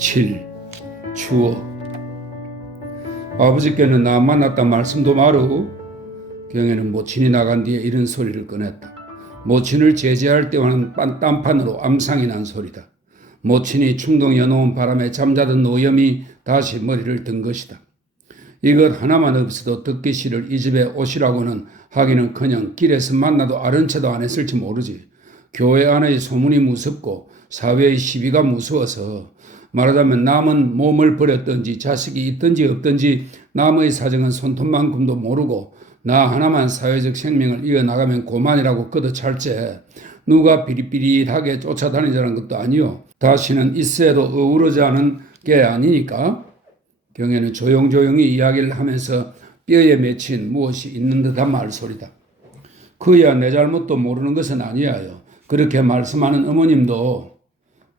7. 추워. 아버지께는 나 만났다 말씀도 마루. 경에는 모친이 나간 뒤에 이런 소리를 꺼냈다. 모친을 제지할 때와는 딴판으로 암상이 난 소리다. 모친이 충동 여놓은 바람에 잠자던 노염이 다시 머리를 든 것이다. 이것 하나만 없어도 듣기 싫을 이 집에 오시라고는 하기는커녕 길에서 만나도 아는 체도 안 했을지 모르지. 교회 안의 소문이 무섭고 사회의 시비가 무서워서 말하자면 남은 몸을 버렸든지 자식이 있든지 없든지 남의 사정은 손톱만큼도 모르고 나 하나만 사회적 생명을 이어나가면 고만이라고 걷어찰째 누가 비릿비릿하게 쫓아다니자는 것도 아니요. 다시는 있어도 어우러지 않은 게 아니니까. 경에는 조용조용히 이야기를 하면서 뼈에 맺힌 무엇이 있는 듯한 말소리다. 그야 내 잘못도 모르는 것은 아니야요. 그렇게 말씀하는 어머님도.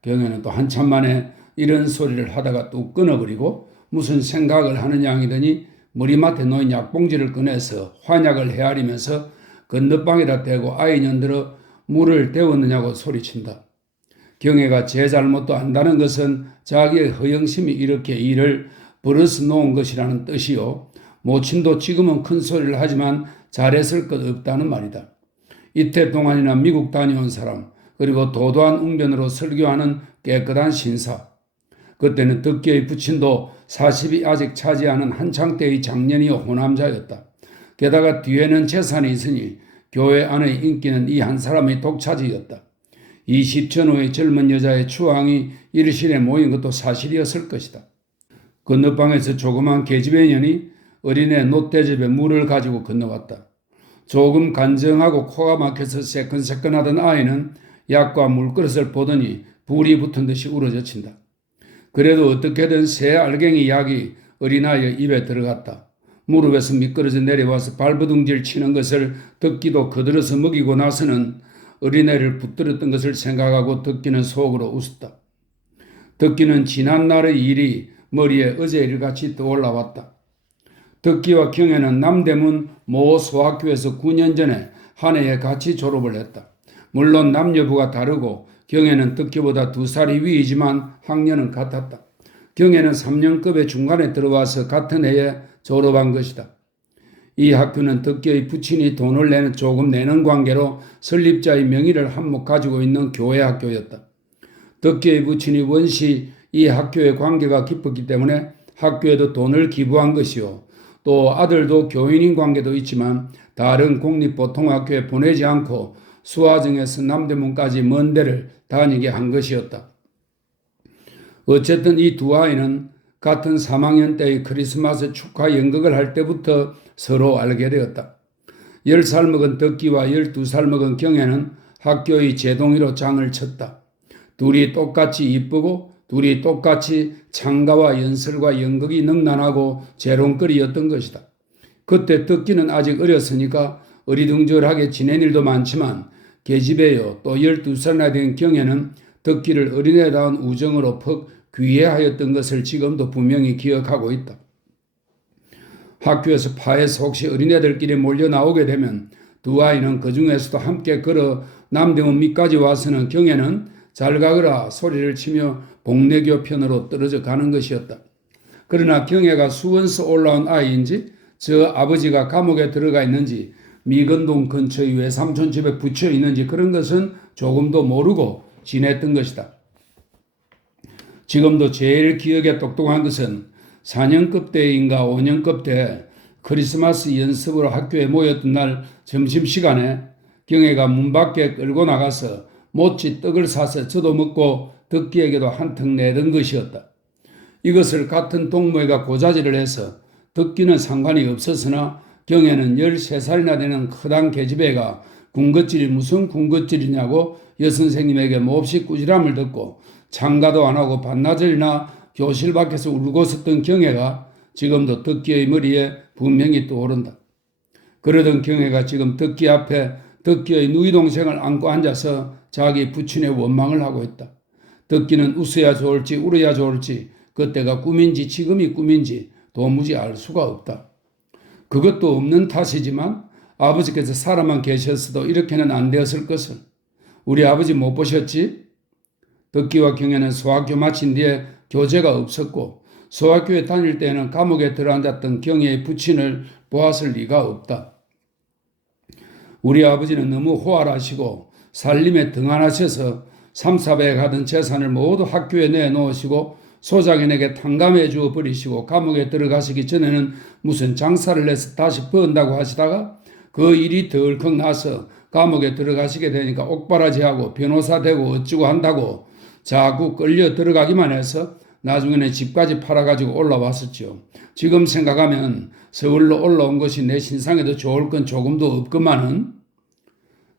경에는 또 한참 만에 이런 소리를 하다가 뚝 끊어버리고 무슨 생각을 하는 양이더니 머리맡에 놓인 약봉지를 꺼내서 환약을 헤아리면서 건너방에다 대고 아이년들어 물을 데웠느냐고 소리친다. 경애가 제 잘못도 안다는 것은 자기의 허영심이 이렇게 일을 버릇 놓은 것이라는 뜻이요. 모친도 지금은 큰 소리를 하지만 잘했을 것 없다는 말이다. 이태 동안이나 미국 다녀온 사람, 그리고 도도한 웅변으로 설교하는 깨끗한 신사. 그때는 덕기의 부친도 40이 아직 차지 않은 한창 때의 장년이요 호남자였다. 게다가 뒤에는 재산이 있으니 교회 안의 인기는 이 한 사람의 독차지였다. 20 전후의 젊은 여자의 추앙이 일실에 모인 것도 사실이었을 것이다. 건너방에서 조그만 계집애 년이 어린애 놋대접에 물을 가지고 건너왔다. 조금 간정하고 코가 막혀서 새끈새끈하던 아이는 약과 물그릇을 보더니 불이 붙은 듯이 우러져친다. 그래도 어떻게든 새 알갱이 약이 어린아이의 입에 들어갔다. 무릎에서 미끄러져 내려와서 발버둥질 치는 것을 덕기도 거들어서 먹이고 나서는 어린애를 붙들었던 것을 생각하고 덕기는 속으로 웃었다. 덕기는 지난날의 일이 머리에 어제 일같이 떠올라왔다. 덕기와 경애는 남대문 모 소학교에서 9년 전에 한 해에 같이 졸업을 했다. 물론 남녀부가 다르고 경애는 덕기보다 2살이 위이지만 학년은 같았다. 경애는 3년급의 중간에 들어와서 같은 해에 졸업한 것이다. 이 학교는 덕기의 부친이 돈을 조금 내는 관계로 설립자의 명의를 한몫 가지고 있는 교회 학교였다. 덕기의 부친이 원시 이 학교의 관계가 깊었기 때문에 학교에도 돈을 기부한 것이요. 또 아들도 교인인 관계도 있지만 다른 공립보통학교에 보내지 않고 수화정에서 남대문까지 먼 데를 다니게 한 것이었다. 어쨌든 이 두 아이는 같은 3학년 때의 크리스마스 축하 연극을 할 때부터 서로 알게 되었다. 10살 먹은 덕기와 12살 먹은 경애는 학교의 제동이로 장을 쳤다. 둘이 똑같이 이쁘고 둘이 똑같이 창가와 연설과 연극이 능란하고 재롱거리였던 것이다. 그때 덕기는 아직 어렸으니까 어리둥절하게 지낸 일도 많지만 계집애요 또 12살나 된 경애는 덕기를 어린애다운 우정으로 퍽 귀해하였던 것을 지금도 분명히 기억하고 있다. 학교에서 파에서 혹시 어린애들끼리 몰려 나오게 되면 두 아이는 그 중에서도 함께 걸어 남대문 밑까지 와서는 경애는 잘 가거라 소리를 치며 복례교 편으로 떨어져 가는 것이었다. 그러나 경애가 수원서 올라온 아이인지 저 아버지가 감옥에 들어가 있는지 미건동 근처의 외삼촌 집에 붙여 있는지 그런 것은 조금도 모르고 지냈던 것이다. 지금도 제일 기억에 똑똑한 것은 4년급 때인가 5년급 때 크리스마스 연습으로 학교에 모였던 날 점심시간에 경애가 문 밖에 끌고 나가서 모찌 떡을 사서 저도 먹고 덕기에게도 한턱 내던 것이었다. 이것을 같은 동무애가 고자질을 해서 덕기는 상관이 없었으나 경애는 13살이나 되는 커당 계집애가 군것질이 무슨 군것질이냐고 여선생님에게 몹시 꾸지람을 듣고 장가도 안 하고 반나절이나 교실 밖에서 울고 섰던 경애가 지금도 덕기의 머리에 분명히 떠오른다. 그러던 경애가 지금 덕기 앞에 덕기의 누이 동생을 안고 앉아서 자기 부친의 원망을 하고 있다. 덕기는 웃어야 좋을지 울어야 좋을지 그때가 꿈인지 지금이 꿈인지 도무지 알 수가 없다. 그것도 없는 탓이지만 아버지께서 살아만 계셨어도 이렇게는 안 되었을 것을. 우리 아버지 못 보셨지? 덕기와 경애는 소학교 마친 뒤에 교제가 없었고 소학교에 다닐 때에는 감옥에 들어앉았던 경혜의 부친을 보았을 리가 없다. 우리 아버지는 너무 호활하시고 살림에 등한하셔서 3, 4배에 가던 재산을 모두 학교에 내놓으시고 소작인에게 탕감해 주어 버리시고 감옥에 들어가시기 전에는 무슨 장사를 해서 다시 번다고 하시다가 그 일이 덜컥 나서 감옥에 들어가시게 되니까 옥바라지하고 변호사 되고 어쩌고 한다고 자꾸 끌려 들어가기만 해서 나중에는 집까지 팔아가지고 올라왔었죠. 지금 생각하면 서울로 올라온 것이 내 신상에도 좋을 건 조금도 없구만은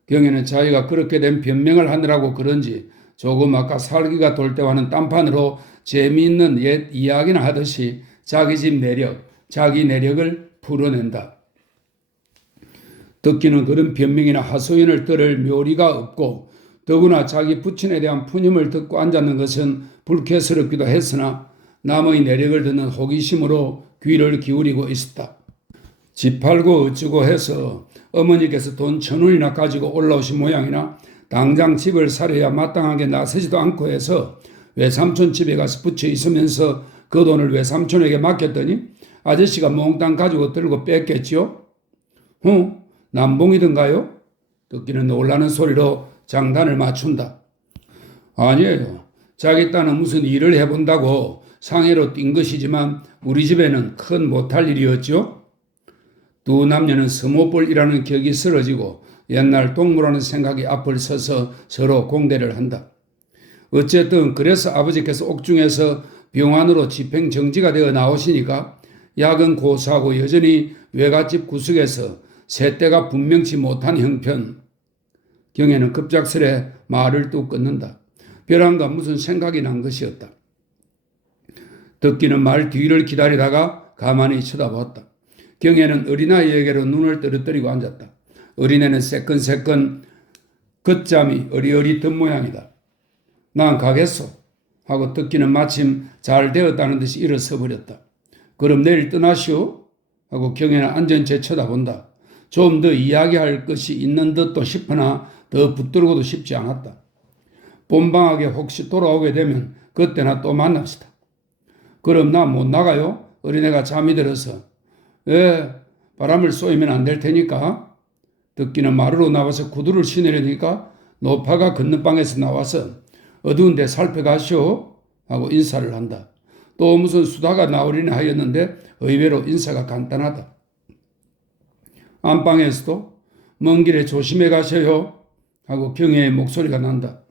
경혜는 자기가 그렇게 된 변명을 하느라고 그런지 조금 아까 살기가 돌 때와는 딴판으로 재미있는 옛 이야기나 하듯이 자기 집 내력, 자기 내력을 풀어낸다. 듣기는 그런 변명이나 하소연을 들을 묘리가 없고 더구나 자기 부친에 대한 푸념을 듣고 앉았는 것은 불쾌스럽기도 했으나 남의 내력을 듣는 호기심으로 귀를 기울이고 있었다. 집 팔고 어쩌고 해서 어머니께서 돈 1,000원이나 가지고 올라오신 모양이나 당장 집을 사려야 마땅하게 나서지도 않고 해서 외삼촌 집에 가서 붙여 있으면서 그 돈을 외삼촌에게 맡겼더니 아저씨가 몽땅 가지고 들고 뺐겠지요? 남봉이든가요? 듣기는 놀라는 소리로 장단을 맞춘다. 아니에요. 자기 딸은 무슨 일을 해본다고 상해로 뛴 것이지만 우리 집에는 큰 못할 일이었죠. 두 남녀는 스모볼이라는 격이 쓰러지고 옛날 동무라는 생각이 앞을 서서 서로 공대를 한다. 어쨌든 그래서 아버지께서 옥중에서 병환으로 집행정지가 되어 나오시니까 약은 고수하고 여전히 외갓집 구석에서 세대가 분명치 못한 형편. 경혜는 급작스레 말을 뚝 끊는다. 벼랑과 무슨 생각이 난 것이었다. 듣기는 말 뒤를 기다리다가 가만히 쳐다보았다. 경혜는 어린아이에게로 눈을 떨어뜨리고 앉았다. 어린애는 새끈새끈 걷잠이 어리어리 든 모양이다. 난 가겠소 하고 듣기는 마침 잘 되었다는 듯이 일어서 버렸다. 그럼 내일 떠나시오? 하고 경혜는 앉은 채 쳐다본다. 좀 더 이야기할 것이 있는 듯도 싶으나 더 붙들고도 싶지 않았다. 본방학에 혹시 돌아오게 되면 그때나 또 만납시다. 그럼 나 못 나가요? 어린애가 잠이 들어서. 바람을 쏘이면 안 될 테니까. 듣기는 마루로 나와서 구두를 신으려니까 노파가 건너방에서 나와서 어두운 데 살펴가시오 하고 인사를 한다. 또 무슨 수다가 나오리나 하였는데 의외로 인사가 간단하다. 안방에서도 먼 길에 조심해 가셔요 하고 경혜의 목소리가 난다.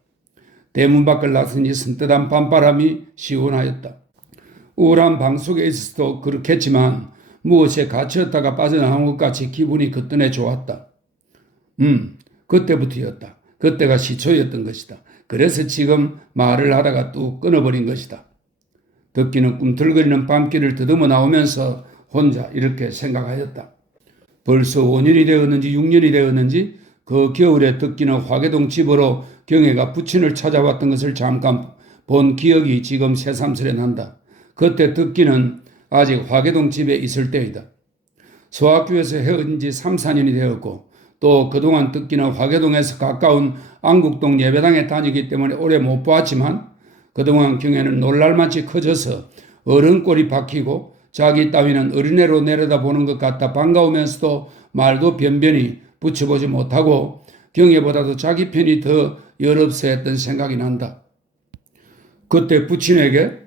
대문 밖을 나서니 선뜻한 밤바람이 시원하였다. 우울한 방 속에 있어서도 그렇겠지만 무엇에 갇혔다가 빠져나온 것 같이 기분이 그때내 좋았다. 그때부터였다. 그때가 시초였던 것이다. 그래서 지금 말을 하다가 뚝 끊어버린 것이다. 듣기는 꿈틀거리는 밤길을 더듬어 나오면서 혼자 이렇게 생각하였다. 벌써 5년이 되었는지 6년이 되었는지 그 겨울에 듣기는 화계동 집으로 경혜가 부친을 찾아왔던 것을 잠깐 본 기억이 지금 새삼스레 난다. 그때 듣기는 아직 화계동 집에 있을 때이다. 소학교에서 헤어진 지 3, 4년이 되었고 또 그동안 듣기는 화계동에서 가까운 안국동 예배당에 다니기 때문에 오래 못 보았지만 그동안 경혜는 놀랄만치 커져서 어른꼴이 박히고 자기 따위는 어린애로 내려다보는 것 같아 반가우면서도 말도 변변히 붙여보지 못하고 경혜보다도 자기 편이 더 여럽세했던 생각이 난다. 그때 부친에게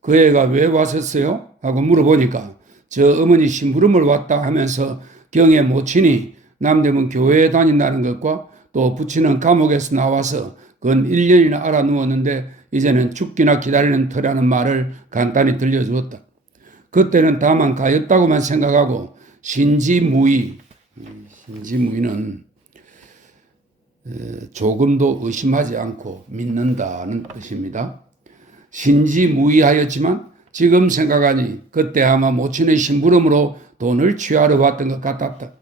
그 애가 왜 왔었어요? 하고 물어보니까 저 어머니 심부름을 왔다 하면서 경혜 모친이 남대문 교회에 다닌다는 것과 또 부친은 감옥에서 나와서 근 1년이나 알아 누웠는데 이제는 죽기나 기다리는 터라는 말을 간단히 들려주었다. 그때는 다만 가였다고만 생각하고 신지무의는 조금도 의심하지 않고 믿는다는 뜻입니다. 신지무의하였지만 지금 생각하니 그때 아마 모친의 심부름으로 돈을 취하러 왔던 것 같았다.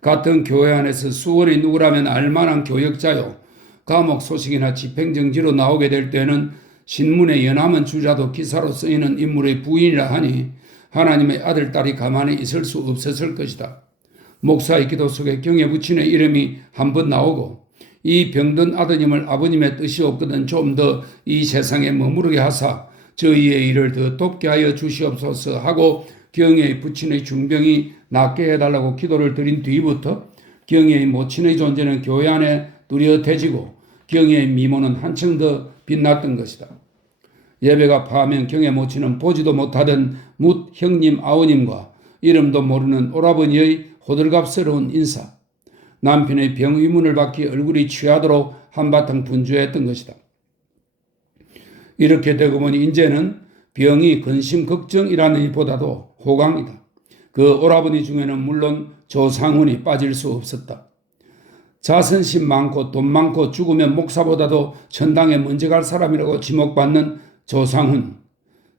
같은 교회 안에서 수원이 누구라면 알만한 교역자요. 감옥 소식이나 집행정지로 나오게 될 때는 신문에 연함은 주자도 기사로 쓰이는 인물의 부인이라 하니 하나님의 아들, 딸이 가만히 있을 수 없었을 것이다. 목사의 기도 속에 경혜 부친의 이름이 한번 나오고 이 병든 아드님을 아버님의 뜻이 없거든 좀 더 이 세상에 머무르게 하사 저희의 일을 더 돕게 하여 주시옵소서 하고 경혜의 부친의 중병이 낫게 해달라고 기도를 드린 뒤부터 경혜의 모친의 존재는 교회 안에 뚜렷해지고 경혜의 미모는 한층 더 빛났던 것이다. 예배가 파하면 경혜 모친은 보지도 못하던 묻 형님 아우님과 이름도 모르는 오라버니의 호들갑스러운 인사, 남편의 병 의문을 받기 얼굴이 취하도록 한바탕 분주했던 것이다. 이렇게 되고 보니 이제는 병이 근심 걱정이라는 것보다도 호강이다. 그 오라버니 중에는 물론 조상훈이 빠질 수 없었다. 자선심 많고 돈 많고 죽으면 목사보다도 천당에 먼저 갈 사람이라고 지목받는 조상훈,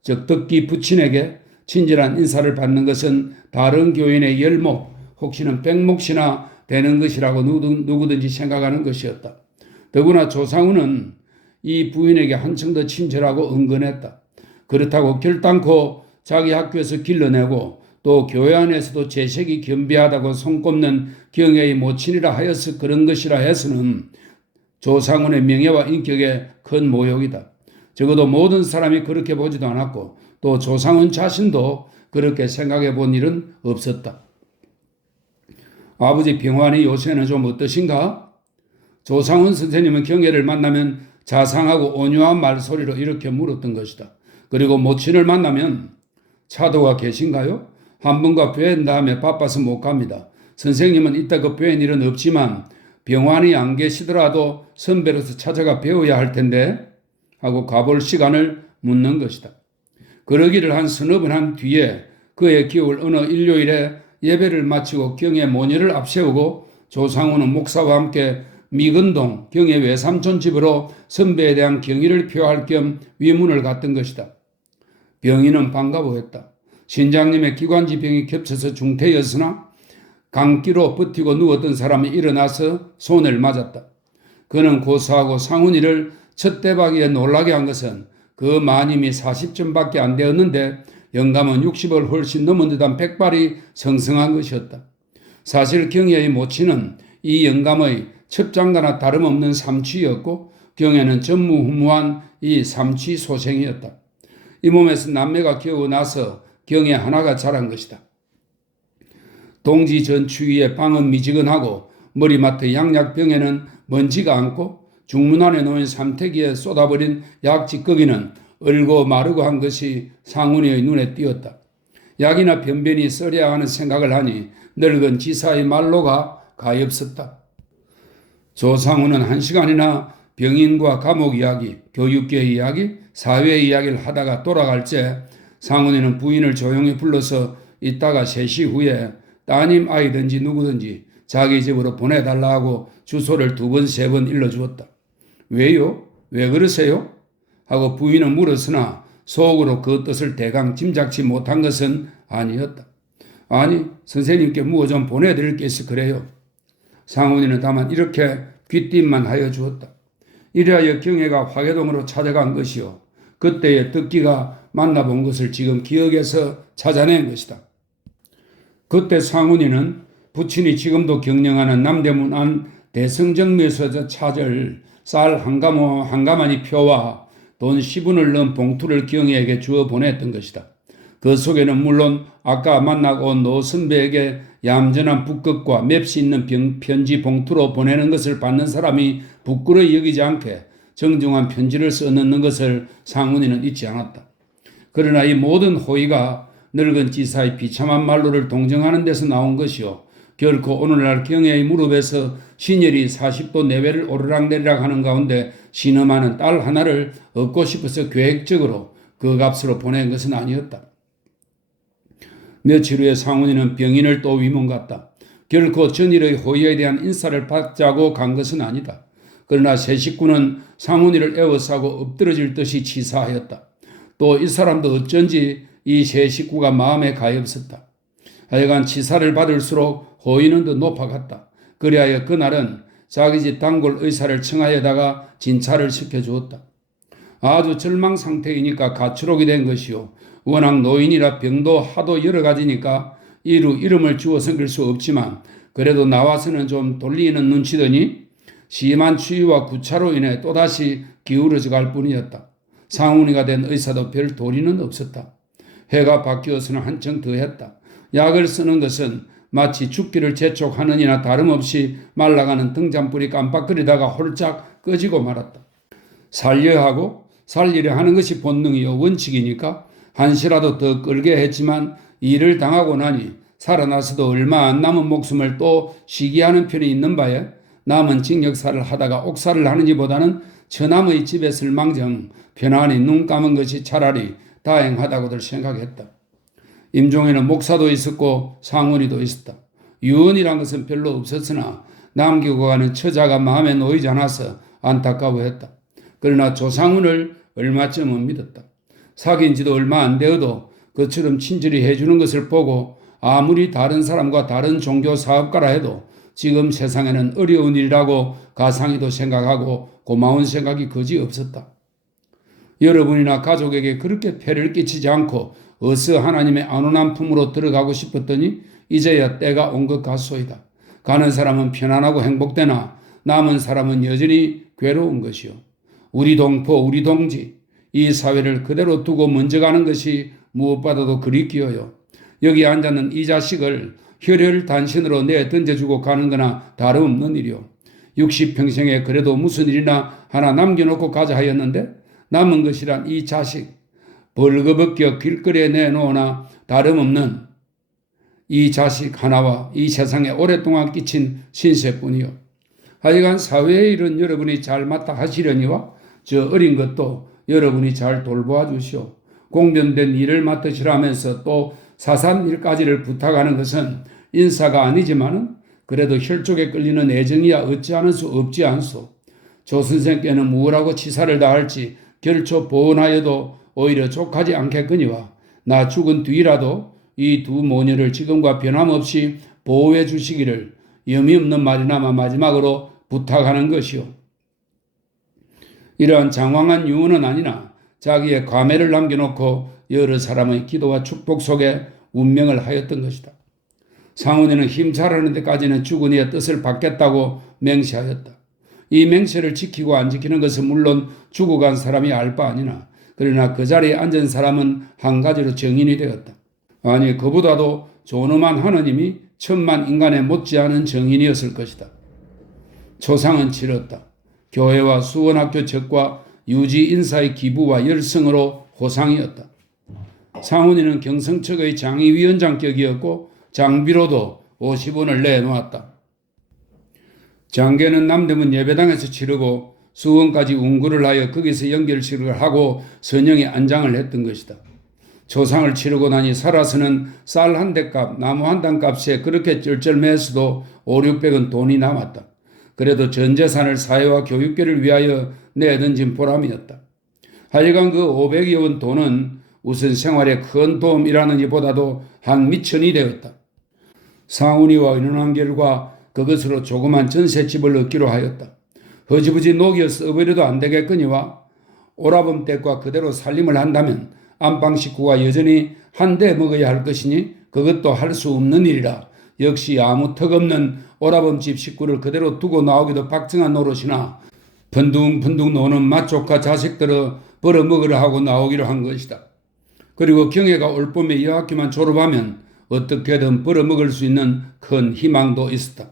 즉 덕기 부친에게 친절한 인사를 받는 것은 다른 교인의 열목, 혹시는 백목시나 되는 것이라고 누구든지 생각하는 것이었다. 더구나 조상훈은 이 부인에게 한층 더 친절하고 은근했다. 그렇다고 결단코 자기 학교에서 길러내고 또 교회 안에서도 재색이 겸비하다고 손꼽는 경혜의 모친이라 하여서 그런 것이라 해서는 조상훈의 명예와 인격에 큰 모욕이다. 적어도 모든 사람이 그렇게 보지도 않았고 또 조상훈 자신도 그렇게 생각해 본 일은 없었다. 아버지 병환이 요새는 좀 어떠신가? 조상훈 선생님은 경혜를 만나면 자상하고 온유한 말소리로 이렇게 물었던 것이다. 그리고 모친을 만나면 차도가 계신가요? 한 번과 뵌 다음에 바빠서 못 갑니다. 선생님은 이따 그 뵌 일은 없지만 병환이 안 계시더라도 선배로서 찾아가 배워야 할 텐데 하고 가볼 시간을 묻는 것이다. 그러기를 한 서너 번 한 뒤에 그의 기억을 어느 일요일에 예배를 마치고 경혜 모녀를 앞세우고 조상훈은 목사와 함께 미근동 경혜 외삼촌 집으로 선배에 대한 경의를 표할 겸 위문을 갔던 것이다. 병인은 반가워했다. 신장님의 기관지 병이 겹쳐서 중태였으나 감기로 버티고 누웠던 사람이 일어나서 손을 맞았다. 그는 고사하고 상훈이를 첫 대박이에 놀라게 한 것은 그 마님이 40점밖에 안 되었는데 영감은 60을 훨씬 넘은 듯한 백발이 성성한 것이었다. 사실 경혜의 모친은 이 영감의 첩장가나 다름없는 삼취였고 경혜는 전무후무한 이 삼취 소생이었다. 이 몸에서 남매가 겨우 나서 경혜 하나가 자란 것이다. 동지 전 추위에 방은 미지근하고 머리맡의 양약병에는 먼지가 않고 중문 안에 놓인 삼태기에 쏟아버린 약지거기는 얼고 마르고 한 것이 상훈이의 눈에 띄었다. 약이나 변변이 써야 하는 생각을 하니 늙은 지사의 말로가 가엾었다. 조상훈은 1시간이나 병인과 감옥 이야기, 교육계 이야기, 사회 이야기를 하다가 돌아갈 때 상훈이는 부인을 조용히 불러서 이따가 3시 후에 따님 아이든지 누구든지 자기 집으로 보내달라고 주소를 2번, 3번 일러주었다. 왜요? 왜 그러세요? 하고 부인은 물었으나 속으로 그 뜻을 대강 짐작치 못한 것은 아니었다. 아니, 선생님께 무엇 좀 보내드릴 게 있어 그래요. 상훈이는 다만 이렇게 귀띔만 하여 주었다. 이래하여 경혜가 화계동으로 찾아간 것이요. 그때의 덕기가 만나본 것을 지금 기억에서 찾아낸 것이다. 그때 상훈이는 부친이 지금도 경영하는 남대문 안 대성정묘에서 찾을 쌀 한 가마니 표와 돈 10원을 넣은 봉투를 경혜에게 주어 보냈던 것이다. 그 속에는 물론 아까 만나고 온 노 선배에게 얌전한 북극과 맵시 있는 편지 봉투로 보내는 것을 받는 사람이 부끄러이 여기지 않게 정중한 편지를 써넣는 것을 상훈이는 잊지 않았다. 그러나 이 모든 호의가 늙은 지사의 비참한 말로를 동정하는 데서 나온 것이요. 결코 오늘날 경혜의 무릎에서 신혈이 40도 내외를 오르락내리락 하는 가운데 신음하는 딸 하나를 얻고 싶어서 계획적으로 그 값으로 보낸 것은 아니었다. 며칠 후에 상훈이는 병인을 또 위문 갔다. 결코 전일의 호의에 대한 인사를 받자고 간 것은 아니다. 그러나 새 식구는 상훈이를 애워싸고 엎드러질 듯이 치사하였다. 또 이 사람도 어쩐지 이 새 식구가 마음에 가엾었다. 하여간 치사를 받을수록 호의는 더 높아갔다. 그리하여 그날은 자기 집 단골 의사를 청하에다가 진찰을 시켜주었다. 아주 절망 상태이니까 가출하게 된 것이요. 워낙 노인이라 병도 하도 여러 가지니까 이름을 주어 섬길 수 없지만 그래도 나와서는 좀 돌리는 눈치더니 심한 추위와 구차로 인해 또다시 기울어져 갈 뿐이었다. 상훈이가 된 의사도 별 도리는 없었다. 해가 바뀌어서는 한층 더했다. 약을 쓰는 것은 마치 죽기를 재촉하느니나 다름없이 말라가는 등잔불이 깜빡거리다가 홀짝 꺼지고 말았다. 살려야 하고 살리려 하는 것이 본능이요 원칙이니까 한시라도 더 끌게 했지만 일을 당하고 나니 살아나서도 얼마 안 남은 목숨을 또 시기하는 편이 있는 바에 남은 징역살을 하다가 옥살을 하는지보다는 처남의 집에 쓸 망정 편안히 눈 감은 것이 차라리 다행하다고들 생각했다. 임종에는 목사도 있었고 상훈이도 있었다. 유언이란 것은 별로 없었으나 남기고 가는 처자가 마음에 놓이지 않아서 안타까워했다. 그러나 조상훈을 얼마쯤은 믿었다. 사귄 지도 얼마 안 되어도 그처럼 친절히 해주는 것을 보고 아무리 다른 사람과 다른 종교 사업가라 해도 지금 세상에는 어려운 일이라고 가상이도 생각하고 고마운 생각이 거지 없었다. 여러분이나 가족에게 그렇게 폐를 끼치지 않고 어서 하나님의 안온한 품으로 들어가고 싶었더니 이제야 때가 온 것 같소이다. 가는 사람은 편안하고 행복되나 남은 사람은 여전히 괴로운 것이요. 우리 동포, 우리 동지, 이 사회를 그대로 두고 먼저 가는 것이 무엇보다도 그리 끼어요. 여기 앉아있는 이 자식을 혈혈단신으로 내 던져주고 가는 거나 다름없는 일이요. 60평생에 그래도 무슨 일이나 하나 남겨놓고 가자 하였는데 남은 것이란 이 자식, 벌거벗겨 길거리에 내놓으나 다름없는 이 자식 하나와 이 세상에 오랫동안 끼친 신세뿐이요. 하여간 사회의 일은 여러분이 잘 맡아 하시려니와 저 어린 것도 여러분이 잘 돌보아 주시오. 공변된 일을 맡으시라면서 또 사산 일까지를 부탁하는 것은 인사가 아니지만은 그래도 혈족에 끌리는 애정이야 어찌하는 수 없지 않소. 조 선생께는 무엇하고 치사를 다할지 결초 보온하여도 오히려 족하지 않겠거니와 나 죽은 뒤라도 이 두 모녀를 지금과 변함없이 보호해 주시기를 염이 없는 말이나마 마지막으로 부탁하는 것이요. 이러한 장황한 유언은 아니나 자기의 과매를 남겨놓고 여러 사람의 기도와 축복 속에 운명을 하였던 것이다. 상훈이는 힘잘하는 데까지는 죽은 이의 뜻을 받겠다고 맹세하였다. 이 맹세를 지키고 안 지키는 것은 물론 죽어간 사람이 알 바 아니나 그러나 그 자리에 앉은 사람은 한 가지로 정인이 되었다. 아니 그보다도 존엄한 하느님이 천만 인간에 못지않은 정인이었을 것이다. 초상은 치렀다. 교회와 수원학교 측과 유지 인사의 기부와 열성으로 호상이었다. 상훈이는 경성측의 장의위원장격이었고 장비로도 50원을 내놓았다. 장계는 남대문 예배당에서 치르고 수원까지 운구를 하여 거기서 연결식을 하고 선영에 안장을 했던 것이다. 초상을 치르고 나니 살아서는 쌀 한 대값, 나무 한 단 값에 그렇게 쩔쩔매서도 5,600원 돈이 남았다. 그래도 전 재산을 사회와 교육계를 위하여 내던진 보람이었다. 하여간 그 500여 원 돈은 우선 생활에 큰 도움이라는 이보다도 한 미천이 되었다. 상훈이와 의논한 결과 그것으로 조그만 전셋집을 얻기로 하였다. 허지부지 녹여 써버려도 안 되겠거니와 오라범 댁과 그대로 살림을 한다면 안방 식구가 여전히 한 대 먹어야 할 것이니 그것도 할 수 없는 일이라 역시 아무 턱없는 오라범 집 식구를 그대로 두고 나오기도 박정한 노릇이나 펀둥펀둥 노는 맏조카 자식들을 벌어먹으려 하고 나오기로 한 것이다. 그리고 경혜가 올 봄에 이 학교만 졸업하면 어떻게든 벌어먹을 수 있는 큰 희망도 있었다.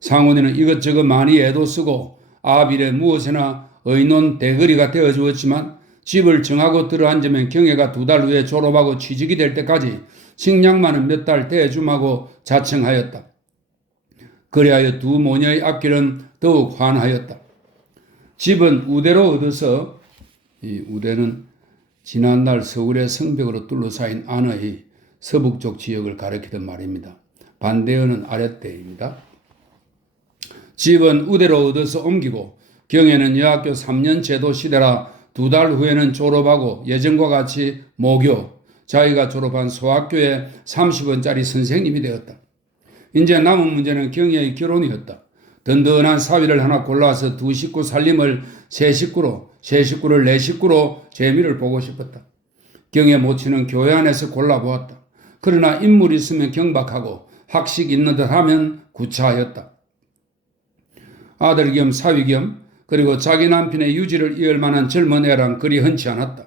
상훈이는 이것저것 많이 애도 쓰고 아비래 무엇이나 의논 대거리가 되어주었지만 집을 정하고 들어앉으면 경혜가 2달 후에 졸업하고 취직이 될 때까지 식량만은 몇 달 대줌하고 자청하였다. 그리하여 두 모녀의 앞길은 더욱 환하였다. 집은 우대로 얻어서 이 우대는 지난날 서울의 성벽으로 둘러싸인 안의 서북쪽 지역을 가리키던 말입니다. 반대어는 아랫대입니다. 집은 우대로 얻어서 옮기고 경혜는 여학교 3년 제도 시대라 2달 후에는 졸업하고 예전과 같이 모교, 자기가 졸업한 소학교에 30원짜리 선생님이 되었다. 이제 남은 문제는 경혜의 결혼이었다. 든든한 사위를 하나 골라서 2식구 살림을 3식구로, 3식구를 4식구로 재미를 보고 싶었다. 경혜 모친은 교회 안에서 골라보았다. 그러나 인물 있으면 경박하고 학식 있는 듯 하면 구차하였다. 아들 겸 사위 겸 그리고 자기 남편의 유지를 이을 만한 젊은 애랑 그리 흔치 않았다.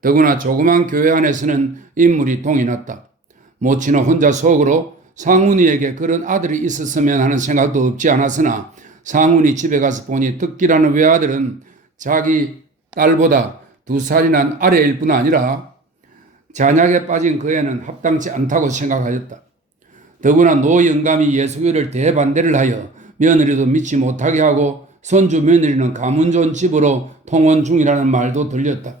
더구나 조그만 교회 안에서는 인물이 동이 났다. 모친은 혼자 속으로 상훈이에게 그런 아들이 있었으면 하는 생각도 없지 않았으나 상훈이 집에 가서 보니 특기라는 외아들은 자기 딸보다 2살이 난 아래일 뿐 아니라 잔약에 빠진 그 애는 합당치 않다고 생각하였다. 더구나 노 영감이 예수교를 대반대를 하여 며느리도 믿지 못하게 하고 손주 며느리는 가문 좋은 집으로 통원 중이라는 말도 들렸다.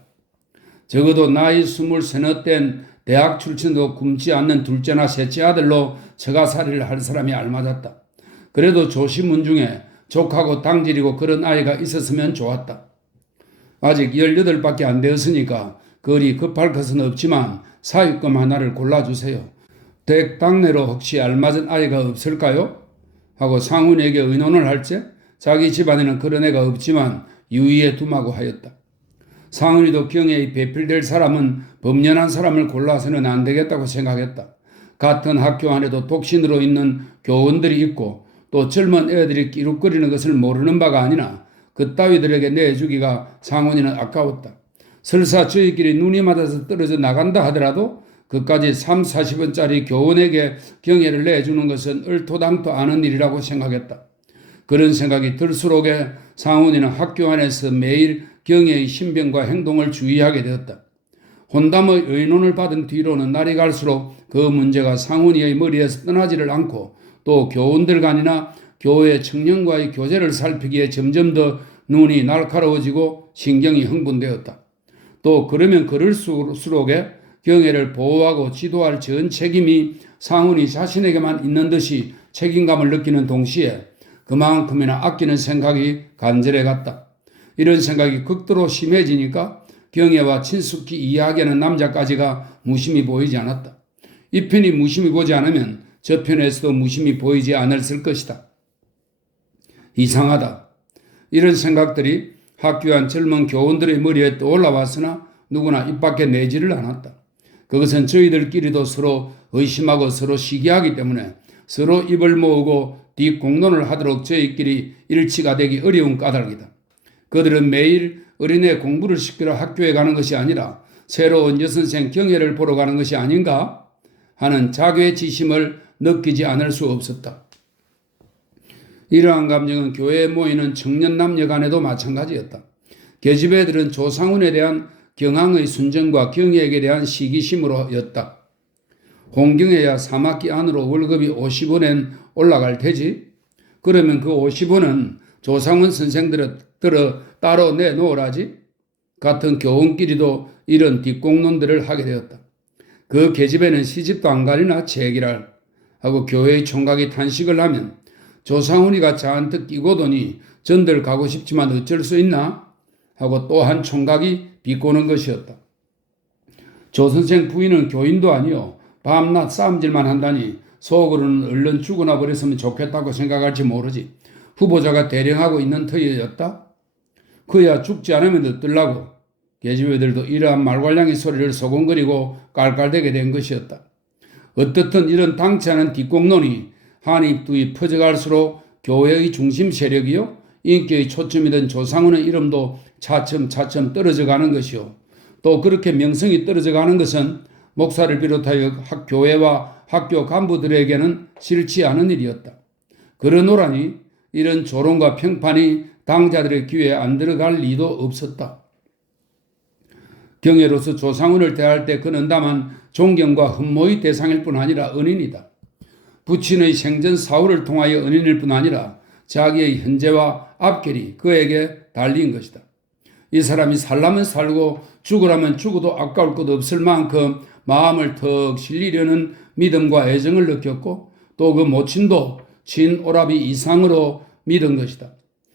적어도 나이 23너 된 대학 출신도 굶지 않는 둘째나 셋째 아들로 처가살이를 할 사람이 알맞았다. 그래도 조심문 중에 족하고 당질이고 그런 아이가 있었으면 좋았다. 아직 18밖에 안 되었으니까 그리 급할 것은 없지만 사위금 하나를 골라주세요. 댁 당내로 혹시 알맞은 아이가 없을까요? 하고 상훈에게 의논을 할 때 자기 집안에는 그런 애가 없지만 유의에 두마고 하였다. 상훈이도 경애에 배필될 사람은 범연한 사람을 골라서는 안 되겠다고 생각했다. 같은 학교 안에도 독신으로 있는 교원들이 있고 또 젊은 애들이 끼룩거리는 것을 모르는 바가 아니나 그따위들에게 내주기가 상훈이는 아까웠다. 설사 저희끼리 눈이 맞아서 떨어져 나간다 하더라도 그까지 3, 40원짜리 교원에게 경애를 내주는 것은 얼토당토 않은 일이라고 생각했다. 그런 생각이 들수록에 상훈이는 학교 안에서 매일 경애의 신변과 행동을 주의하게 되었다. 혼담의 의논을 받은 뒤로는 날이 갈수록 그 문제가 상훈이의 머리에서 떠나지를 않고 또 교원들 간이나 교회 청년과의 교제를 살피기에 점점 더 눈이 날카로워지고 신경이 흥분되었다. 또 그러면 그럴수록에 경애를 보호하고 지도할 전 책임이 상훈이 자신에게만 있는 듯이 책임감을 느끼는 동시에 그만큼이나 아끼는 생각이 간절해 갔다. 이런 생각이 극도로 심해지니까 경애와 친숙히 이야기하는 남자까지가 무심히 보이지 않았다. 이 편이 무심히 보지 않으면 저 편에서도 무심히 보이지 않았을 것이다. 이상하다. 이런 생각들이 학교 안 젊은 교원들의 머리에 떠올라왔으나 누구나 입 밖에 내지를 않았다. 그것은 저희들끼리도 서로 의심하고 서로 시기하기 때문에 서로 입을 모으고 뒷공론을 하도록 저희끼리 일치가 되기 어려운 까닭이다. 그들은 매일 어린애 공부를 시키러 학교에 가는 것이 아니라 새로운 여선생 경애를 보러 가는 것이 아닌가 하는 자괴지심을 느끼지 않을 수 없었다. 이러한 감정은 교회에 모이는 청년 남녀 간에도 마찬가지였다. 계집애들은 조상훈에 대한 경항의 순정과 경애에 대한 시기심으로였다. 홍경애야 3학기 안으로 월급이 50원엔 올라갈 테지. 그러면 그 50원은 조상훈 선생들을 따로 내놓으라지. 같은 교원끼리도 이런 뒷공론들을 하게 되었다. 그 계집애는 시집도 안 가리나 제기랄 하고 교회의 총각이 탄식을 하면 조상훈이가 잔뜩 끼고더니 전들 가고 싶지만 어쩔 수 있나 하고 또 한 총각이 비꼬는 것이었다. 조 선생 부인은 교인도 아니요 밤낮 싸움질만 한다니 속으로는 얼른 죽어나 버렸으면 좋겠다고 생각할지 모르지. 후보자가 대령하고 있는 터였다. 그야 죽지 않으면 어떨라고. 계집애들도 이러한 말괄량의 소리를 소곤거리고 깔깔대게 된 것이었다. 어떻든 이런 당치 않은 뒷공론이 한 입 두 입 퍼져갈수록 교회의 중심 세력이요 인기의 초점이던 조상훈의 이름도 차츰차츰 떨어져가는 것이요. 또 그렇게 명성이 떨어져가는 것은 목사를 비롯하여 교회와 학교 간부들에게는 싫지 않은 일이었다. 그러노라니 이런 조롱과 평판이 당자들의 귀에 안 들어갈 리도 없었다. 경애로서 조상훈을 대할 때 그는 다만 존경과 흠모의 대상일 뿐 아니라 은인이다. 부친의 생전 사후를 통하여 은인일 뿐 아니라 자기의 현재와 앞길이 그에게 달린 것이다. 이 사람이 살라면 살고 죽으라면 죽어도 아까울 것 없을 만큼 마음을 턱 실리려는 믿음과 애정을 느꼈고 또 그 모친도 친오라비 이상으로 믿은 것이다.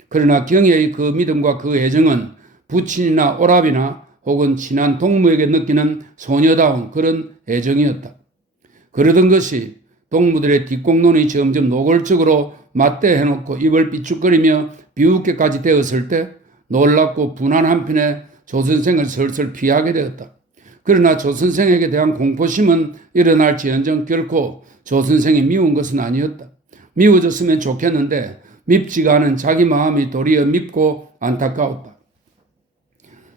그러나 경애의 그 믿음과 그 애정은 부친이나 오라비나 혹은 친한 동무에게 느끼는 소녀다운 그런 애정이었다. 그러던 것이 동무들의 뒷공론이 점점 노골적으로 맞대해놓고 입을 삐죽거리며 비웃게까지 되었을 때 놀랍고 분한 한편에 조선생을 슬슬 피하게 되었다. 그러나 조선생에게 대한 공포심은 일어날지언정 결코 조선생이 미운 것은 아니었다. 미워졌으면 좋겠는데 밉지가 않은 자기 마음이 도리어 밉고 안타까웠다.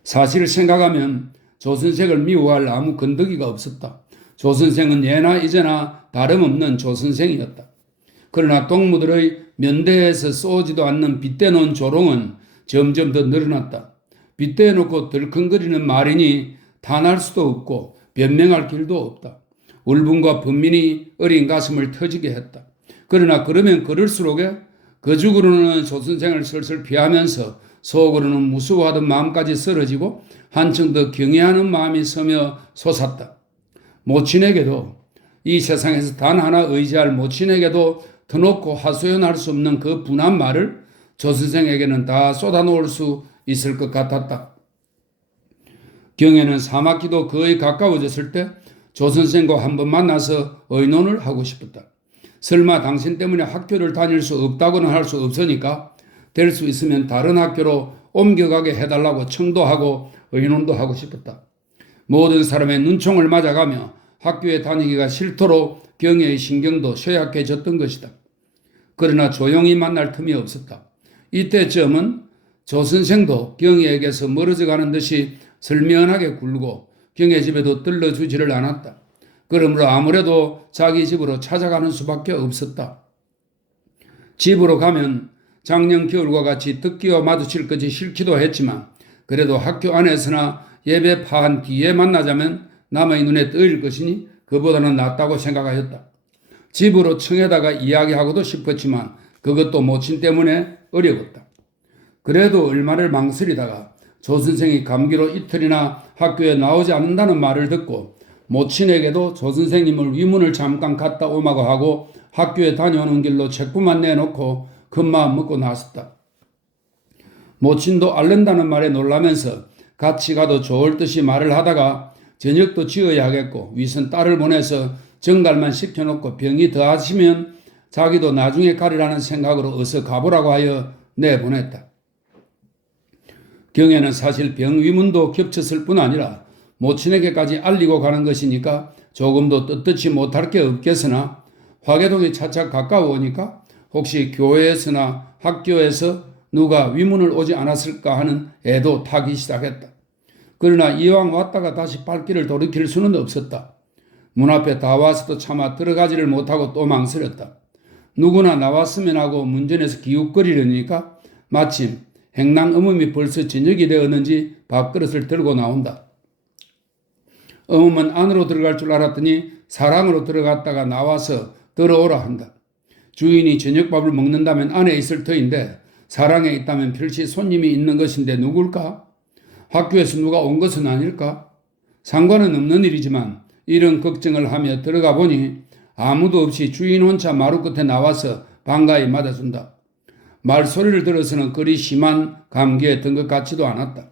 사실을 생각하면 조선생을 미워할 아무 건더기가 없었다. 조선생은 예나 이제나 다름없는 조선생이었다. 그러나 동무들의 면대에서 쏘지도 않는 빗대놓은 조롱은 점점 더 늘어났다. 빗대놓고 덜컹거리는 말이니 탄할 수도 없고 변명할 길도 없다. 울분과 분민이 어린 가슴을 터지게 했다. 그러나 그러면 그럴수록 거죽으로는 조선생을 슬슬 피하면서 속으로는 무서워하던 마음까지 쓰러지고 한층 더 경외하는 마음이 서며 솟았다. 모친에게도, 이 세상에서 단 하나 의지할 모친에게도 터놓고 하소연할 수 없는 그 분한 말을 조선생에게는 다 쏟아놓을 수 있을 것 같았다. 경에는 사막기도 거의 가까워졌을 때 조선생과 한번 만나서 의논을 하고 싶었다. 설마 당신 때문에 학교를 다닐 수 없다고는 할 수 없으니까 될 수 있으면 다른 학교로 옮겨가게 해달라고 청도하고 의논도 하고 싶었다. 모든 사람의 눈총을 맞아가며 학교에 다니기가 싫도록 경애의 신경도 쇠약해졌던 것이다. 그러나 조용히 만날 틈이 없었다. 이때쯤은 조선생도 경애에게서 멀어져 가는 듯이 설면하게 굴고 경애 집에도 들러주지를 않았다. 그러므로 아무래도 자기 집으로 찾아가는 수밖에 없었다. 집으로 가면 작년 겨울과 같이 듣기와 마주칠 것이 싫기도 했지만 그래도 학교 안에서나 예배 파한 뒤에 만나자면 남의 눈에 떠일 것이니 그보다는 낫다고 생각하였다. 집으로 청에다가 이야기하고도 싶었지만 그것도 모친 때문에 어려웠다. 그래도 얼마를 망설이다가 조선생이 감기로 이틀이나 학교에 나오지 않는다는 말을 듣고 모친에게도 조선생님을 위문을 잠깐 갔다 오마고 하고 학교에 다녀오는 길로 책부만 내놓고 큰마음 먹고 나섰다. 모친도 앓는다는 말에 놀라면서 같이 가도 좋을 듯이 말을 하다가 저녁도 지어야 하겠고 위선 딸을 보내서 정갈만 시켜놓고 병이 더하시면 자기도 나중에 가리라는 생각으로 어서 가보라고 하여 내보냈다. 경에는 사실 병 위문도 겹쳤을 뿐 아니라 모친에게까지 알리고 가는 것이니까 조금도 떳떳이 못할 게 없겠으나 화계동이 차차 가까워오니까 혹시 교회에서나 학교에서 누가 위문을 오지 않았을까 하는 애도 타기 시작했다. 그러나 이왕 왔다가 다시 발길을 돌이킬 수는 없었다. 문 앞에 다 와서도 차마 들어가지를 못하고 또 망설였다. 누구나 나왔으면 하고 문전에서 기웃거리려니까 마침 행랑 어멈이 벌써 저녁이 되었는지 밥그릇을 들고 나온다. 어멈은 안으로 들어갈 줄 알았더니 사랑으로 들어갔다가 나와서 들어오라 한다. 주인이 저녁밥을 먹는다면 안에 있을 터인데 사랑에 있다면 필시 손님이 있는 것인데 누굴까? 학교에서 누가 온 것은 아닐까? 상관은 없는 일이지만 이런 걱정을 하며 들어가 보니 아무도 없이 주인 혼자 마루 끝에 나와서 반가이 맞아준다. 말소리를 들어서는 그리 심한 감기에 든 것 같지도 않았다.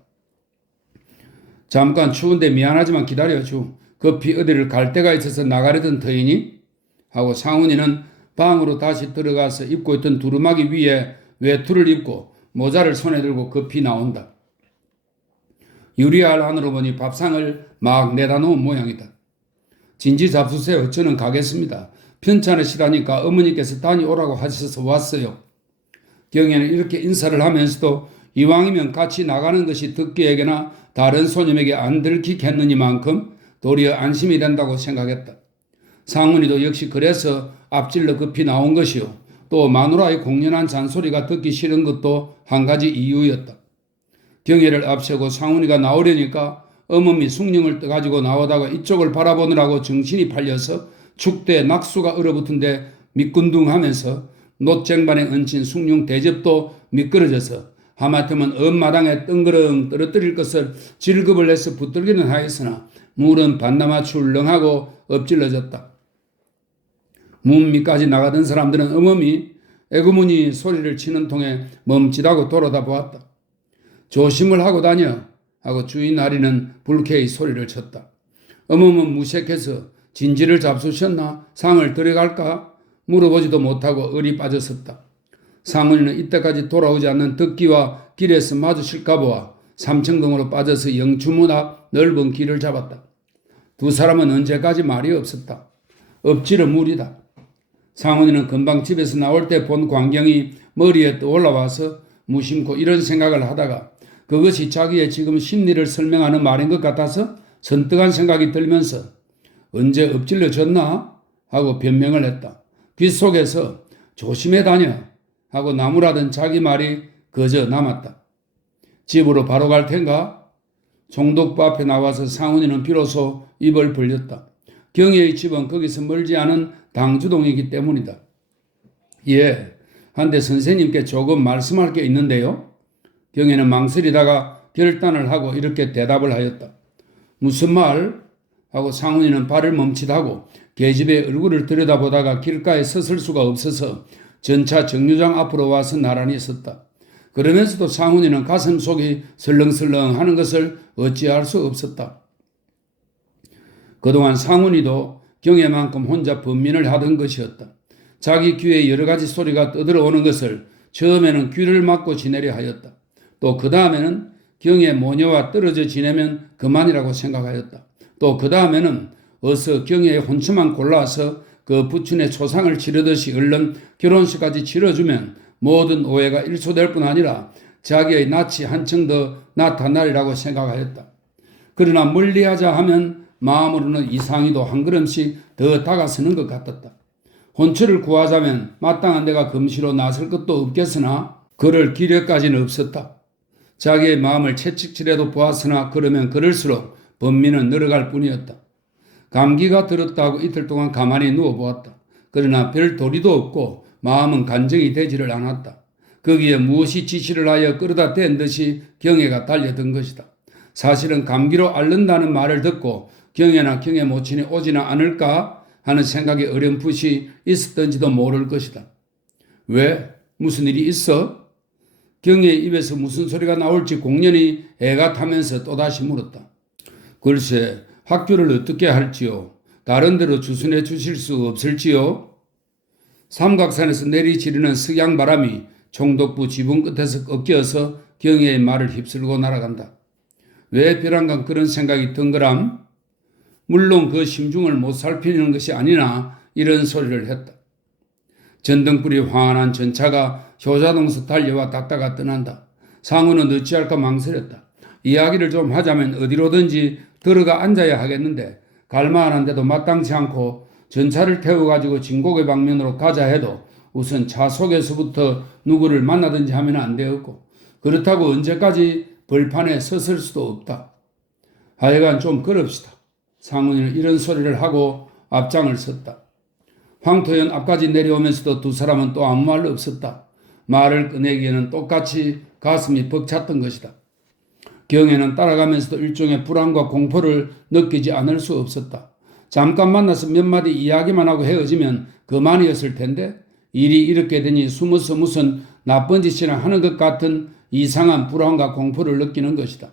잠깐 추운데 미안하지만 기다려주. 급히 어디를 갈 데가 있어서 나가려던 터이니? 하고 상훈이는 방으로 다시 들어가서 입고 있던 두루마기 위에 외투를 입고 모자를 손에 들고 급히 나온다. 유리알 안으로 보니 밥상을 막 내다 놓은 모양이다. 진지 잡수세요. 저는 가겠습니다. 편찮으시다니까 어머니께서 다녀오라고 하셔서 왔어요. 경에는 이렇게 인사를 하면서도 이왕이면 같이 나가는 것이 듣기에게나 다른 손님에게 안 들키겠느니만큼 도리어 안심이 된다고 생각했다. 상훈이도 역시 그래서 앞질러 급히 나온 것이요. 또 마누라의 공연한 잔소리가 듣기 싫은 것도 한 가지 이유였다. 경애를 앞세고 상훈이가 나오려니까 어머니 숭늉을 떠가지고 나오다가 이쪽을 바라보느라고 정신이 팔려서 축대에 낙수가 얼어붙은 데 미끈둥하면서 놋쟁반에 얹힌 숭늉 대접도 미끄러져서 하마터면 엄마당에 뜬그렁 떨어뜨릴 것을 질급을 해서 붙들기는 하였으나 물은 반나마 출렁하고 엎질러졌다. 문 밑까지 나가던 사람들은 어머니 에구문이 소리를 치는 통에 멈칫하고 돌아다 보았다. 조심을 하고 다녀 하고 주인 아리는 불쾌히 소리를 쳤다. 어머는 무색해서 진지를 잡수셨나? 상을 들어갈까? 물어보지도 못하고 의리 빠졌었다. 상은이는 이때까지 돌아오지 않는 덕기와 길에서 마주칠까 보아 삼청동으로 빠져서 영주문 앞 넓은 길을 잡았다. 두 사람은 언제까지 말이 없었다. 엎지러 물이다. 상은이는 금방 집에서 나올 때 본 광경이 머리에 떠올라와서 무심코 이런 생각을 하다가 그것이 자기의 지금 심리를 설명하는 말인 것 같아서 선뜻한 생각이 들면서 언제 엎질러졌나 하고 변명을 했다. 귓속에서 조심해 다녀 하고 나무라던 자기 말이 그저 남았다. 집으로 바로 갈 텐가? 총독부 앞에 나와서 상훈이는 비로소 입을 벌렸다. 경혜의 집은 거기서 멀지 않은 당주동이기 때문이다. 예, 한데 선생님께 조금 말씀할 게 있는데요. 경혜는 망설이다가 결단을 하고 이렇게 대답을 하였다. 무슨 말? 하고 상훈이는 발을 멈칫하고 계집의 얼굴을 들여다보다가 길가에 섰을 수가 없어서 전차 정류장 앞으로 와서 나란히 섰다. 그러면서도 상훈이는 가슴 속이 설렁설렁 하는 것을 어찌할 수 없었다. 그동안 상훈이도 경혜만큼 혼자 번민을 하던 것이었다. 자기 귀에 여러 가지 소리가 떠들어오는 것을 처음에는 귀를 막고 지내려 하였다. 또 그 다음에는 경혜 모녀와 떨어져 지내면 그만이라고 생각하였다. 또 그 다음에는 어서 경혜의 혼처만 골라서 그 부친의 초상을 치르듯이 얼른 결혼식까지 치러주면 모든 오해가 일소될 뿐 아니라 자기의 낯이 한층 더 나타나리라고 생각하였다. 그러나 멀리하자 하면 마음으로는 이상희도 한 걸음씩 더 다가서는 것 같았다. 혼처를 구하자면 마땅한 데가 금시로 나설 것도 없겠으나 그럴 기력까지는 없었다. 자기의 마음을 채찍질해도 보았으나 그러면 그럴수록 번민은 늘어갈 뿐이었다. 감기가 들었다고 이틀 동안 가만히 누워보았다. 그러나 별 도리도 없고 마음은 간정이 되지를 않았다. 거기에 무엇이 지시를 하여 끌어다 댄 듯이 경혜가 달려든 것이다. 사실은 감기로 앓는다는 말을 듣고 경혜나 경혜 모친이 오지는 않을까 하는 생각이 어렴풋이 있었던지도 모를 것이다. 왜? 무슨 일이 있어? 경혜의 입에서 무슨 소리가 나올지 공연히 애가 타면서 또다시 물었다. 글쎄, 학교를 어떻게 할지요? 다른 데로 주선해 주실 수 없을지요? 삼각산에서 내리지르는 석양바람이 총독부 지붕 끝에서 꺾여서 경혜의 말을 휩쓸고 날아간다. 왜 벼랑간 그런 생각이 든 거람? 물론 그 심중을 못 살피는 것이 아니나 이런 소리를 했다. 전등불이 환한 전차가 효자동서 달려와 땄다가 떠난다. 상우는 어찌할까 망설였다. 이야기를 좀 하자면 어디로든지 들어가 앉아야 하겠는데 갈만한데도 마땅치 않고 전차를 태워가지고 진곡의 방면으로 가자 해도 우선 차 속에서부터 누구를 만나든지 하면 안 되었고 그렇다고 언제까지 벌판에 섰을 수도 없다. 하여간 좀 걸읍시다. 상훈이는 이런 소리를 하고 앞장을 섰다. 황토현 앞까지 내려오면서도 두 사람은 또 아무 말 없었다. 말을 꺼내기에는 똑같이 가슴이 벅찼던 것이다. 경혜는 따라가면서도 일종의 불안과 공포를 느끼지 않을 수 없었다. 잠깐 만나서 몇 마디 이야기만 하고 헤어지면 그만이었을 텐데 일이 이렇게 되니 숨어서 무슨 나쁜 짓이나 하는 것 같은 이상한 불안과 공포를 느끼는 것이다.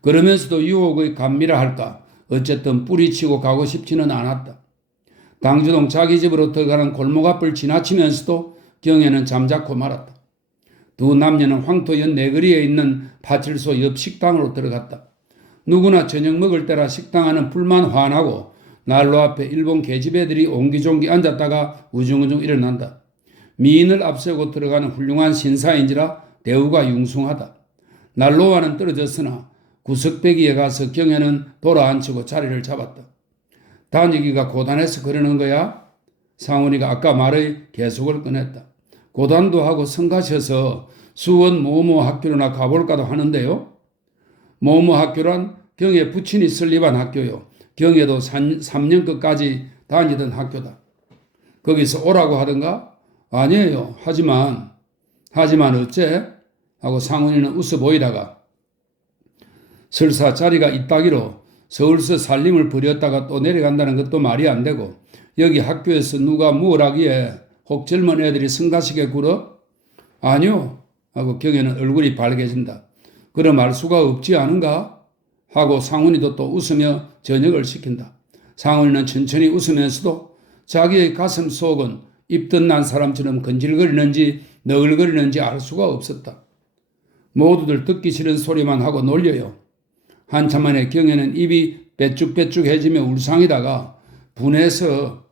그러면서도 유혹의 감미라 할까 어쨌든 뿌리치고 가고 싶지는 않았다. 당주동 자기 집으로 들어가는 골목 앞을 지나치면서도 경혜는 잠자코 말았다. 두 남녀는 황토연 내거리에 있는 파출소 옆 식당으로 들어갔다. 누구나 저녁 먹을 때라 식당 안은 불만 환하고 난로 앞에 일본 계집애들이 옹기종기 앉았다가 우중우중 일어난다. 미인을 앞세우고 들어가는 훌륭한 신사인지라 대우가 융숭하다. 난로와는 떨어졌으나 구석배기에 가서 경혜는 돌아앉히고 자리를 잡았다. 다니기가 고단해서 그러는 거야? 상훈이가 아까 말의 계속을 꺼냈다. 고단도 하고 성가셔서 수원 모모 학교로나 가볼까도 하는데요. 모모 학교란 경혜 부친이 설립한 학교요. 경혜도 3년 끝까지 다니던 학교다. 거기서 오라고 하던가? 아니에요. 하지만 어째? 하고 상훈이는 웃어 보이다가 설사 자리가 이따기로 서울서 살림을 벌였다가 또 내려간다는 것도 말이 안 되고 여기 학교에서 누가 뭘 하기에 혹 젊은 애들이 성가시게 굴어? 아니요. 하고 경혜는 얼굴이 밝아진다. 그럼 알 수가 없지 않은가? 하고 상훈이도 또 웃으며 저녁을 시킨다. 상훈이는 천천히 웃으면서도 자기의 가슴 속은 입덧 난 사람처럼 건질거리는지 너글거리는지 알 수가 없었다. 모두들 듣기 싫은 소리만 하고 놀려요. 한참 만에 경혜는 입이 빼쭉빼쭉해지며 울상이다가 분해서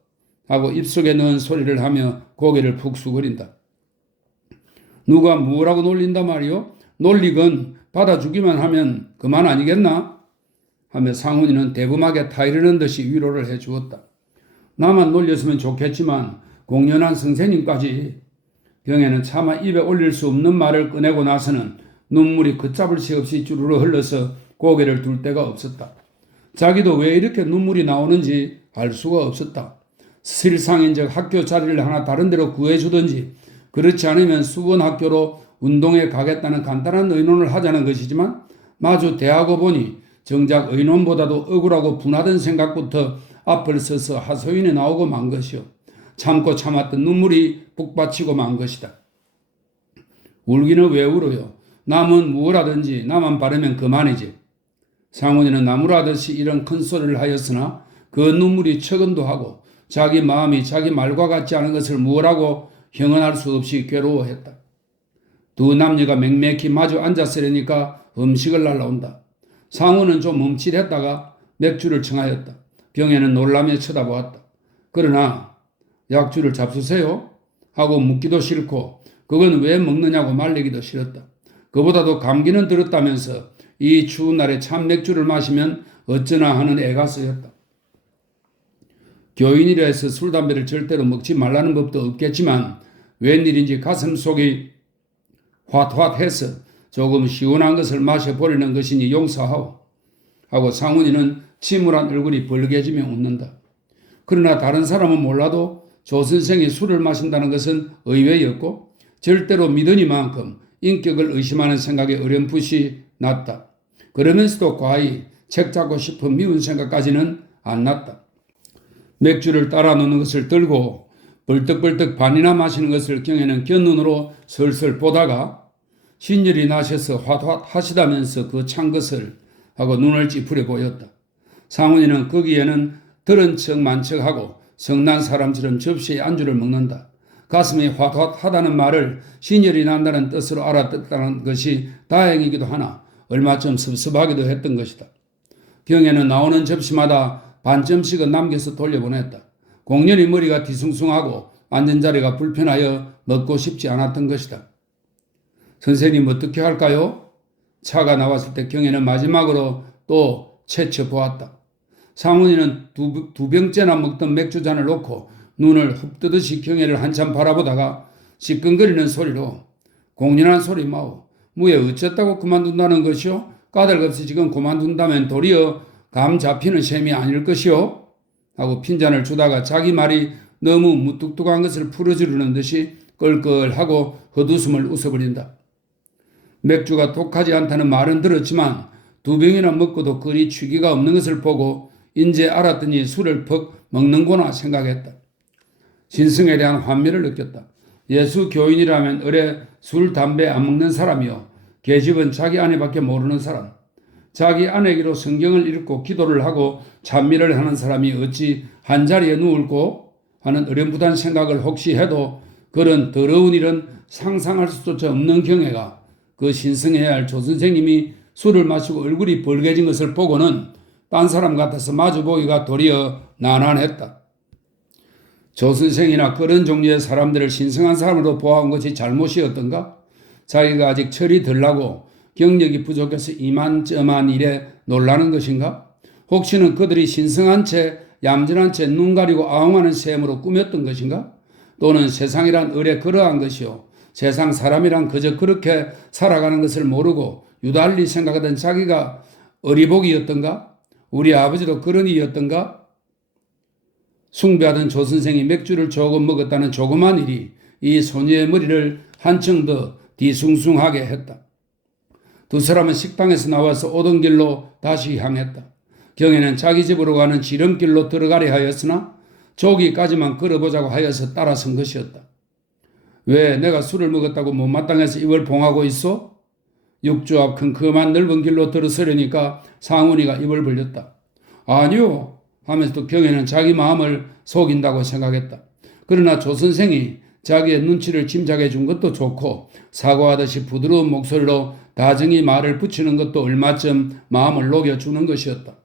하고 입속에 넣은 소리를 하며 고개를 푹 숙거린다. 누가 뭐라고 놀린다 말이요? 놀리건 받아주기만 하면 그만 아니겠나? 하며 상훈이는 대범하게 타이르는 듯이 위로를 해 주었다. 나만 놀렸으면 좋겠지만 공연한 선생님까지. 경애는 차마 입에 올릴 수 없는 말을 꺼내고 나서는 눈물이 걷잡을 새 없이 주르르 흘러서 고개를 둘 데가 없었다. 자기도 왜 이렇게 눈물이 나오는지 알 수가 없었다. 실상인즉 학교 자리를 하나 다른 데로 구해주든지 그렇지 않으면 수원학교로 운동에 가겠다는 간단한 의논을 하자는 것이지만 마주 대하고 보니 정작 의논보다도 억울하고 분하던 생각부터 앞을 서서 하소연이 나오고 만 것이요. 참고 참았던 눈물이 북받치고 만 것이다. 울기는 왜 울어요? 남은 뭘 하든지 나만 바르면 그만이지. 상훈이는 나무라듯이 이런 큰 소리를 하였으나 그 눈물이 처근도 하고 자기 마음이 자기 말과 같지 않은 것을 뭐라고 형언할 수 없이 괴로워했다. 두 남녀가 맹맥히 마주 앉았으려니까 음식을 날라온다. 상훈은 좀 멈칫했다가 맥주를 청하였다. 경애는 놀라며 쳐다보았다. 그러나 약주를 잡수세요? 하고 묻기도 싫고 그건 왜 먹느냐고 말리기도 싫었다. 그보다도 감기는 들었다면서 이 추운 날에 찬 맥주를 마시면 어쩌나 하는 애가 쓰였다. 교인이라 해서 술, 담배를 절대로 먹지 말라는 법도 없겠지만 웬일인지 가슴 속이 홧홧해서 조금 시원한 것을 마셔보려는 것이니 용서하오. 하고 상훈이는 침울한 얼굴이 벌개지며 웃는다. 그러나 다른 사람은 몰라도 조 선생이 술을 마신다는 것은 의외였고 절대로 믿으니만큼 인격을 의심하는 생각에 어렴풋이 났다. 그러면서도 과히 책 잡고 싶은 미운 생각까지는 안 났다. 맥주를 따라 놓는 것을 들고 벌떡벌떡 반이나 마시는 것을 경애는 곁눈으로 슬슬 보다가 신열이 나셔서 화화하시다면서 그 찬 것을 하고 눈을 찌푸려 보였다. 상훈이는 거기에는 들은 척 만척하고 성난 사람처럼 접시에 안주를 먹는다. 가슴이 화화하다는 말을 신열이 난다는 뜻으로 알아듣다는 것이 다행이기도 하나 얼마쯤 섭섭하기도 했던 것이다. 경애는 나오는 접시마다 반점씩은 남겨서 돌려보냈다. 공연히 머리가 뒤숭숭하고 앉은 자리가 불편하여 먹고 싶지 않았던 것이다. 선생님 어떻게 할까요? 차가 나왔을 때 경애는 마지막으로 또 채쳐보았다. 상훈이는 두 병째나 먹던 맥주잔을 놓고 눈을 흡뜨듯이 경애를 한참 바라보다가 시끈거리는 소리로 공연한 소리 마오. 무에 어쨌다고 그만둔다는 것이오? 까닭없이 지금 그만둔다면 도리어 감 잡히는 셈이 아닐 것이오? 하고 핀잔을 주다가 자기 말이 너무 무뚝뚝한 것을 풀어주려는 듯이 끌끌하고 헛웃음을 웃어버린다. 맥주가 독하지 않다는 말은 들었지만 두 병이나 먹고도 그리 취기가 없는 것을 보고 인제 알았더니 술을 퍽 먹는구나 생각했다. 신승에 대한 환멸을 느꼈다. 예수 교인이라면 을에 술, 담배 안 먹는 사람이요. 계집은 자기 아내밖에 모르는 사람. 자기 아내에게로 성경을 읽고 기도를 하고 찬미를 하는 사람이 어찌 한자리에 누울고 하는 어렴풋한 생각을 혹시 해도 그런 더러운 일은 상상할 수조차 없는 경애가 그 신성해야 할 조 선생님이 술을 마시고 얼굴이 벌개진 것을 보고는 딴 사람 같아서 마주보기가 도리어 난한했다. 조 선생이나 그런 종류의 사람들을 신성한 사람으로 보아온 것이 잘못이었던가? 자기가 아직 철이 덜 나고 경력이 부족해서 이만저만 일에 놀라는 것인가? 혹시는 그들이 신성한 채 얌전한 채 눈 가리고 아웅하는 셈으로 꾸몄던 것인가? 또는 세상이란 을에 그러한 것이요. 세상 사람이란 그저 그렇게 살아가는 것을 모르고 유달리 생각하던 자기가 어리복이었던가? 우리 아버지도 그런 이였던가? 숭배하던 조 선생이 맥주를 조금 먹었다는 조그만 일이 이 소녀의 머리를 한층 더 뒤숭숭하게 했다. 두 사람은 식당에서 나와서 오던 길로 다시 향했다. 경애는 자기 집으로 가는 지름길로 들어가려 하였으나 저기까지만 걸어보자고 하여서 따라선 것이었다. 왜 내가 술을 먹었다고 못마땅해서 입을 봉하고 있어? 육주 앞 큼큼한 넓은 길로 들어서려니까 상훈이가 입을 벌렸다. 아니요 하면서 또 경애는 자기 마음을 속인다고 생각했다. 그러나 조 선생이 자기의 눈치를 짐작해 준 것도 좋고 사과하듯이 부드러운 목소리로 다정히 말을 붙이는 것도 얼마쯤 마음을 녹여주는 것이었다.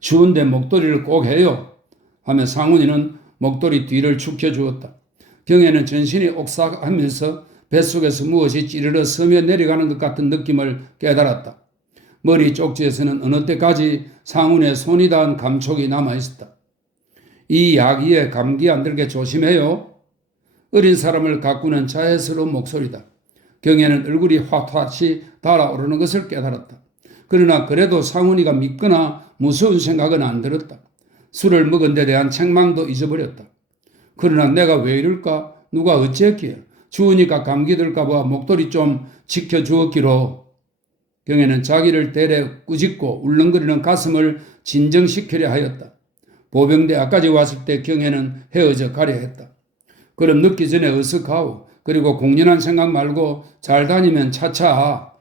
추운데 목도리를 꼭 해요 하며 상훈이는 목도리 뒤를 축혀주었다. 경애는 전신이 옥삭하면서 뱃속에서 무엇이 찌르르 스며 내려가는 것 같은 느낌을 깨달았다. 머리 쪽지에서는 어느 때까지 상훈의 손이 닿은 감촉이 남아있었다. 이 야기에 감기 안 들게 조심해요. 어린 사람을 가꾸는 자애스러운 목소리다. 경혜는 얼굴이 화탓이 달아오르는 것을 깨달았다. 그러나 그래도 상훈이가 믿거나 무서운 생각은 안 들었다. 술을 먹은 데 대한 책망도 잊어버렸다. 그러나 내가 왜 이럴까? 누가 어찌했기에? 추우니까 감기 들까봐 목도리 좀 지켜주었기로. 경혜는 자기를 때려 꾸짖고 울렁거리는 가슴을 진정시키려 하였다. 보병대 앞까지 왔을 때 경혜는 헤어져 가려 했다. 그럼 늦기 전에 어서 가오. 그리고 공연한 생각 말고 잘 다니면 차차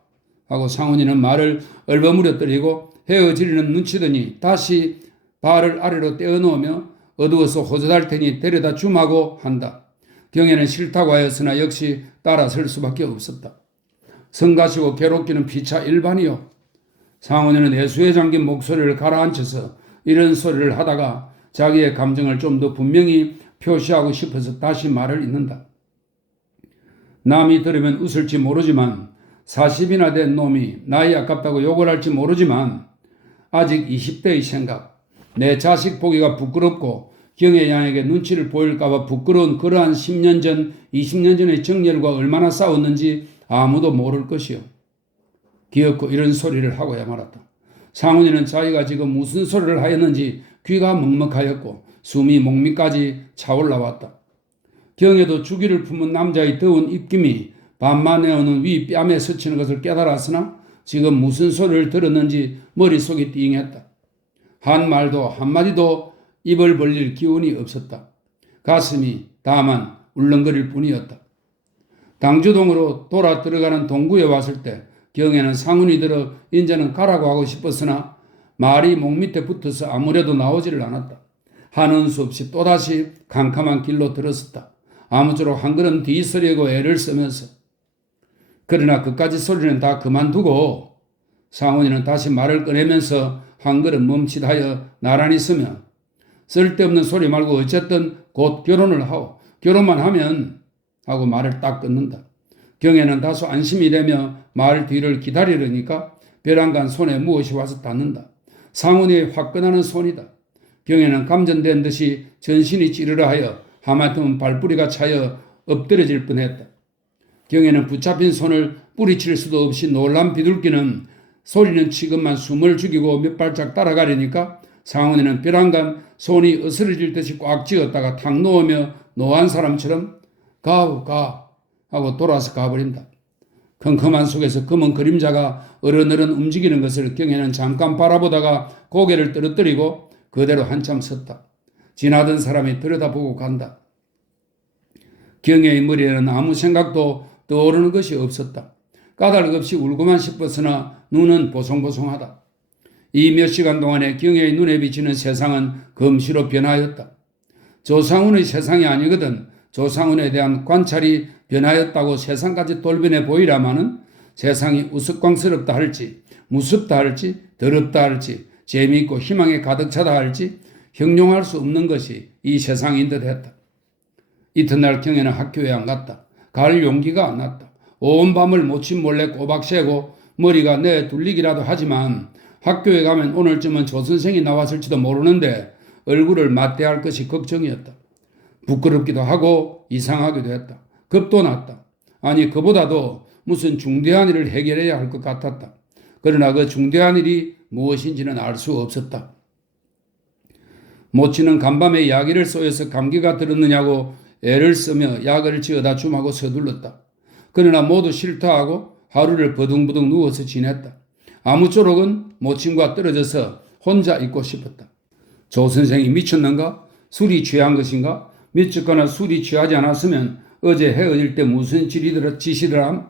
하고 상훈이는 말을 얼버무려뜨리고 헤어지려는 눈치더니 다시 발을 아래로 떼어놓으며 어두워서 호전할 테니 데려다 줌하고 한다. 경혜는 싫다고 하였으나 역시 따라설 수밖에 없었다. 성가시고 괴롭기는 피차 일반이요. 상훈이는 애수에 잠긴 목소리를 가라앉혀서 이런 소리를 하다가 자기의 감정을 좀 더 분명히 표시하고 싶어서 다시 말을 잇는다. 남이 들으면 웃을지 모르지만 40이나 된 놈이 나이 아깝다고 욕을 할지 모르지만 아직 20대의 생각, 내 자식 보기가 부끄럽고 경혜 양에게 눈치를 보일까봐 부끄러운 그러한 10년 전, 20년 전의 정열과 얼마나 싸웠는지 아무도 모를 것이요. 기어코 이런 소리를 하고야 말았다. 상훈이는 자기가 지금 무슨 소리를 하였는지 귀가 먹먹하였고 숨이 목밑까지 차올라왔다. 경혜도 주기를 품은 남자의 더운 입김이 밤만에 오는 위 뺨에 스치는 것을 깨달았으나 지금 무슨 소리를 들었는지 머릿속이 띵했다. 한 말도 한마디도 입을 벌릴 기운이 없었다. 가슴이 다만 울렁거릴 뿐이었다. 당주동으로 돌아 들어가는 동구에 왔을 때 경혜는 상훈이 들어 이제는 가라고 하고 싶었으나 말이 목밑에 붙어서 아무래도 나오지를 않았다. 하는 수 없이 또다시 캄캄한 길로 들었었다. 아무쪼록 한 걸음 뒤서려고 애를 쓰면서. 그러나 그까지 소리는 다 그만두고 상훈이는 다시 말을 꺼내면서 한 걸음 멈칫하여 나란히 서며 쓸데없는 소리 말고 어쨌든 곧 결혼을 하고 결혼만 하면 하고 말을 딱 끊는다. 경혜는 다소 안심이 되며 말 뒤를 기다리려니까 벼랑간 손에 무엇이 와서 닿는다. 상훈이의 화끈하는 손이다. 경혜는 감전된 듯이 전신이 찌르르 하여 하마터면 발뿌리가 차여 엎드려질 뻔했다. 경혜는 붙잡힌 손을 뿌리칠 수도 없이 놀란 비둘기는 소리는 지금만 숨을 죽이고 몇 발짝 따라가려니까 상훈이는 벼랑간 손이 으스러질 듯이 꽉 쥐었다가 탁 놓으며 노한 사람처럼 가우 가 하고 돌아서 가버린다. 컴컴한 속에서 검은 그림자가 어른어른 움직이는 것을 경혜는 잠깐 바라보다가 고개를 떨어뜨리고 그대로 한참 섰다. 지나던 사람이 들여다보고 간다. 경혜의 머리에는 아무 생각도 떠오르는 것이 없었다. 까닭 없이 울고만 싶었으나 눈은 보송보송하다. 이 몇 시간 동안에 경혜의 눈에 비치는 세상은 검시로 변하였다. 조상훈의 세상이 아니거든 조상훈에 대한 관찰이 변하였다고 세상까지 돌변해 보이라마는 세상이 우스꽝스럽다 할지 무섭다 할지 더럽다 할지 재미있고 희망에 가득 차다 할지 형용할 수 없는 것이 이 세상인 듯 했다. 이튿날 경혜는 학교에 안 갔다. 갈 용기가 안 났다. 온 밤을 모친 몰래 꼬박 새고 머리가 내둘리기라도 하지만 학교에 가면 오늘쯤은 조선생이 나왔을지도 모르는데 얼굴을 맞대할 것이 걱정이었다. 부끄럽기도 하고 이상하기도 했다. 겁도 났다. 아니 그보다도 무슨 중대한 일을 해결해야 할 것 같았다. 그러나 그 중대한 일이 무엇인지는 알 수 없었다. 모치는 간밤에 야기를 쏘여서 감기가 들었느냐고 애를 쓰며 약을 지어다 줌하고 서둘렀다. 그러나 모두 싫다하고 하루를 버둥버둥 누워서 지냈다. 아무쪼록은 모친과 떨어져서 혼자 있고 싶었다. 조 선생이 미쳤는가? 술이 취한 것인가? 미쳤거나 술이 취하지 않았으면 어제 헤어질 때 무슨 짓이더람?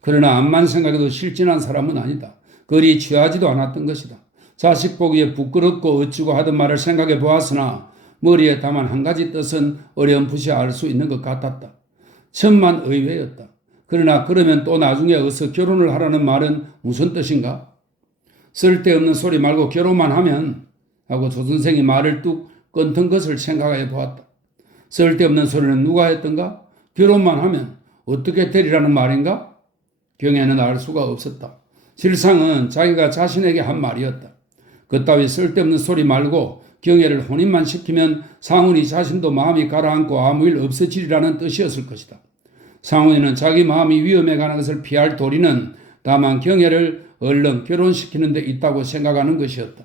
그러나 암만 생각해도 실진한 사람은 아니다. 그리 취하지도 않았던 것이다. 자식 보기에 부끄럽고 어찌고 하던 말을 생각해 보았으나 머리에 다만 한 가지 뜻은 어렴풋이 알 수 있는 것 같았다. 천만 의외였다. 그러나 그러면 또 나중에 어서 결혼을 하라는 말은 무슨 뜻인가? 쓸데없는 소리 말고 결혼만 하면 하고 조 선생이 말을 뚝 끊던 것을 생각해 보았다. 쓸데없는 소리는 누가 했던가? 결혼만 하면 어떻게 되리라는 말인가? 경혜는 알 수가 없었다. 실상은 자기가 자신에게 한 말이었다. 그따위 쓸데없는 소리 말고 경혜를 혼인만 시키면 상훈이 자신도 마음이 가라앉고 아무 일 없어지리라는 뜻이었을 것이다. 상훈이는 자기 마음이 위험에 가는 것을 피할 도리는 다만 경혜를 얼른 결혼시키는 데 있다고 생각하는 것이었다.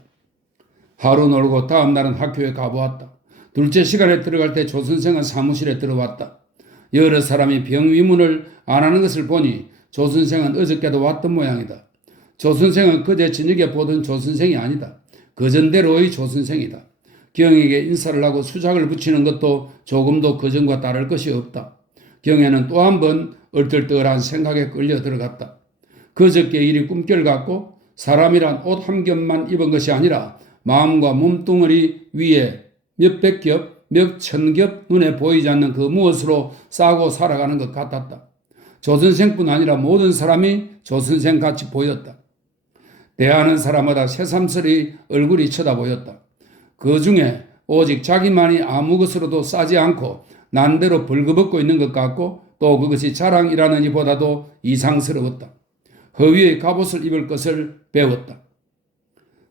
하루 놀고 다음 날은 학교에 가보았다. 둘째 시간에 들어갈 때 조 선생은 사무실에 들어왔다. 여러 사람이 병위문을 안 하는 것을 보니 조 선생은 어저께도 왔던 모양이다. 조 선생은 그제 저녁에 보던 조 선생이 아니다. 그전대로의 조 선생이다. 경에게 인사를 하고 수작을 붙이는 것도 조금도 그전과 다를 것이 없다. 경혜는 또 한 번 얼떨떨한 생각에 끌려 들어갔다. 그저께 일이 꿈결 같고 사람이란 옷 한 겹만 입은 것이 아니라 마음과 몸뚱어리 위에 몇백 겹, 몇 천 겹 눈에 보이지 않는 그 무엇으로 싸고 살아가는 것 같았다. 조 선생뿐 아니라 모든 사람이 조 선생 같이 보였다. 대하는 사람마다 새삼스레 얼굴이 쳐다보였다. 그 중에 오직 자기만이 아무 것으로도 싸지 않고 난대로 벌거벗고 있는 것 같고 또 그것이 자랑이라느니 보다도 이상스러웠다. 허위의 갑옷을 입을 것을 배웠다.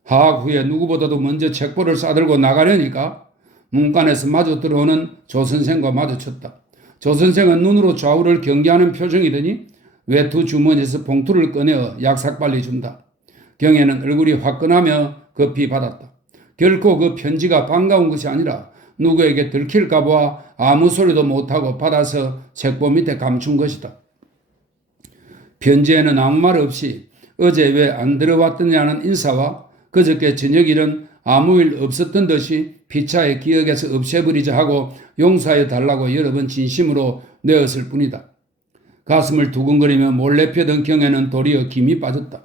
하학 후에 누구보다도 먼저 책보를 싸들고 나가려니까 문간에서 마주 들어오는 조 선생과 마주쳤다. 조 선생은 눈으로 좌우를 경계하는 표정이더니 외투 주머니에서 봉투를 꺼내어 약삭빨리 준다. 경혜는 얼굴이 화끈하며 급히 받았다. 결코 그 편지가 반가운 것이 아니라 누구에게 들킬까 봐 아무 소리도 못하고 받아서 책보 밑에 감춘 것이다. 편지에는 아무 말 없이 어제 왜 안 들어왔더냐는 인사와 그저께 저녁 일은 아무 일 없었던 듯이 피차의 기억에서 없애버리자 하고 용서해 달라고 여러 번 진심으로 내었을 뿐이다. 가슴을 두근거리며 몰래 펴던 경혜는 도리어 김이 빠졌다.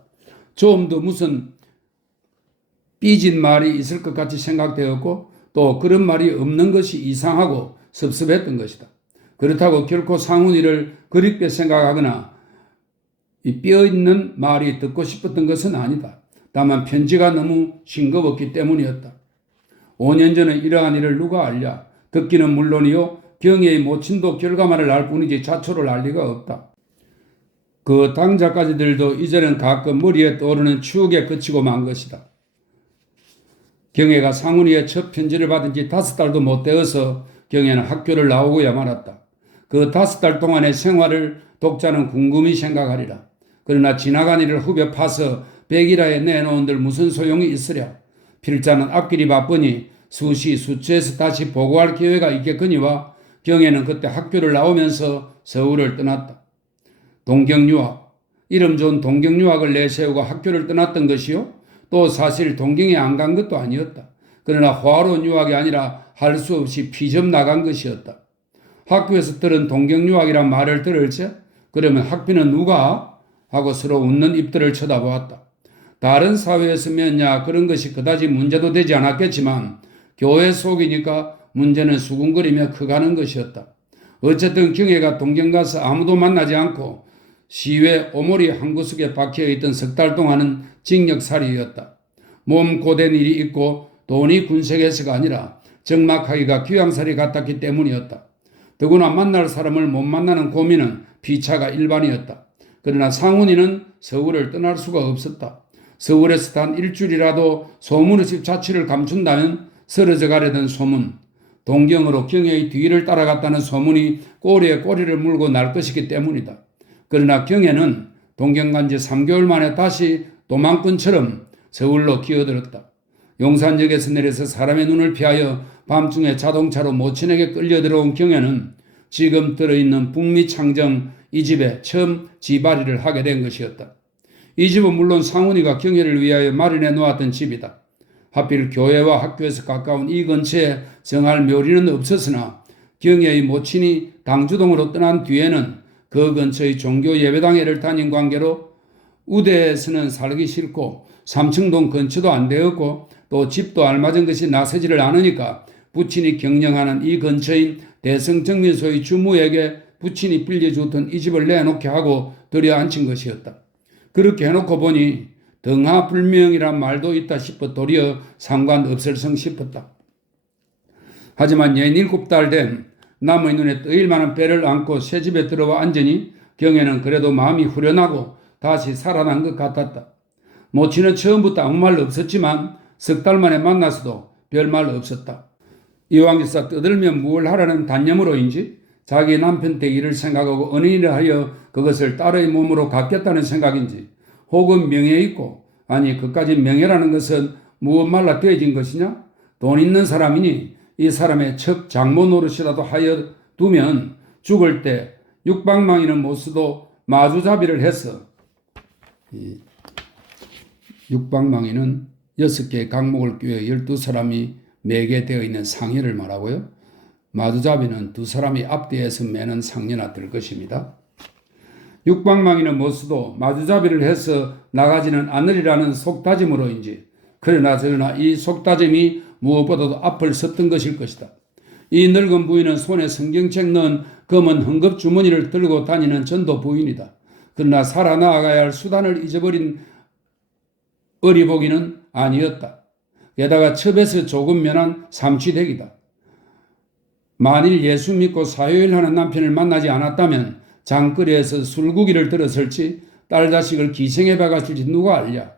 좀 더 무슨 삐진 말이 있을 것 같이 생각되었고 또 그런 말이 없는 것이 이상하고 섭섭했던 것이다. 그렇다고 결코 상훈이를 그립게 생각하거나 이 뼈있는 말이 듣고 싶었던 것은 아니다. 다만 편지가 너무 싱거웠기 때문이었다. 5년 전에 이러한 일을 누가 알랴. 듣기는 물론이요 경혜의 모친도 결과만을 알 뿐이지 자초를 알 리가 없다. 그 당자까지들도 이제는 가끔 머리에 떠오르는 추억에 그치고 만 것이다. 경혜가 상훈이의 첫 편지를 받은 지 5달도 못 되어서 경혜는 학교를 나오고야 말았다. 그 5달 동안의 생활을 독자는 궁금히 생각하리라. 그러나 지나간 일을 후벼 파서 백일화에 내놓은들 무슨 소용이 있으랴. 필자는 앞길이 바쁘니 수시 수처에서 다시 보고할 기회가 있겠거니와 경혜는 그때 학교를 나오면서 서울을 떠났다. 동경유학, 이름 좋은 동경유학을 내세우고 학교를 떠났던 것이요. 또 사실 동경에 안 간 것도 아니었다. 그러나 화로운 유학이 아니라 할 수 없이 피접 나간 것이었다. 학교에서 들은 동경유학이란 말을 들을지 그러면 학비는 누가? 하고 서로 웃는 입들을 쳐다보았다. 다른 사회였으면야 그런 것이 그다지 문제도 되지 않았겠지만 교회 속이니까 문제는 수군거리며 커가는 것이었다. 어쨌든 경혜가 동경 가서 아무도 만나지 않고 시외 오모리 한 구석에 박혀있던 6달 동안은 징역살이였다. 몸 고된 일이 있고 돈이 군색에서가 아니라 적막하기가 귀양살이 같았기 때문이었다. 더구나 만날 사람을 못 만나는 고민은 피차가 일반이었다. 그러나 상훈이는 서울을 떠날 수가 없었다. 서울에서 단 일주일이라도 소문의 집 자취를 감춘다면 쓰러져 가려던 소문, 동경으로 경혜의 뒤를 따라갔다는 소문이 꼬리에 꼬리를 물고 날 것이기 때문이다. 그러나 경혜는 동경 간 지 3개월 만에 다시 도망꾼처럼 서울로 기어들었다. 용산역에서 내려서 사람의 눈을 피하여 밤중에 자동차로 모친에게 끌려 들어온 경혜는 지금 들어있는 북미 창정 이 집에 처음 집안일을 하게 된 것이었다. 이 집은 물론 상훈이가 경혜를 위하여 마련해 놓았던 집이다. 하필 교회와 학교에서 가까운 이 근처에 정할 묘리는 없었으나 경혜의 모친이 당주동으로 떠난 뒤에는 그 근처의 종교 예배당회를 다닌 관계로 우대에서는 살기 싫고 삼청동 근처도 안 되었고 또 집도 알맞은 것이 나서지를 않으니까 부친이 경영하는 이 근처인 대성정민소의 주무에게 부친이 빌려주던 이 집을 내놓게 하고 들여앉힌 것이었다. 그렇게 해놓고 보니 등하불명이란 말도 있다 싶어 도리어 상관없을성 싶었다. 하지만 17달 된 남의 눈에 떠일 만한 배를 안고 새집에 들어와 앉으니 경에는 그래도 마음이 후련하고 다시 살아난 것 같았다. 모친은 처음부터 아무 말 없었지만 석 달 만에 만나서도 별말 없었다. 이왕기사 떠들면 뭘 하라는 단념으로인지 자기 남편 되기를 생각하고 은인이라 하여 그것을 딸의 몸으로 갖겠다는 생각인지 혹은 명예 있고 아니 그까지 명예라는 것은 무엇 말라 되어진 것이냐? 돈 있는 사람이니 이 사람의 척 장모 노릇이라도 하여 두면 죽을 때 육방망이는 못 쓰도 마주잡이를 해서 육방망이는 6개의 강목을 꿰어 12사람이 매게 되어 있는 상의를 말하고요. 마주잡이는 2사람이 앞뒤에서 매는 상의나 될 것입니다. 육방망이는 못 쓰도 마주잡이를 해서 나가지는 않으리라는 속다짐으로인지 그러나 이 속다짐이 무엇보다도 앞을 섰던 것일 것이다. 이 늙은 부인은 손에 성경책 넣은 검은 헝겊 주머니를 들고 다니는 전도 부인이다. 그러나 살아나가야 할 수단을 잊어버린 어리보기는 아니었다. 게다가 첩에서 조금 면한 삼취댁이다. 만일 예수 믿고 사효일 하는 남편을 만나지 않았다면 장거리에서 술구기를 들었을지 딸 자식을 기생에 박았을지 누가 알랴.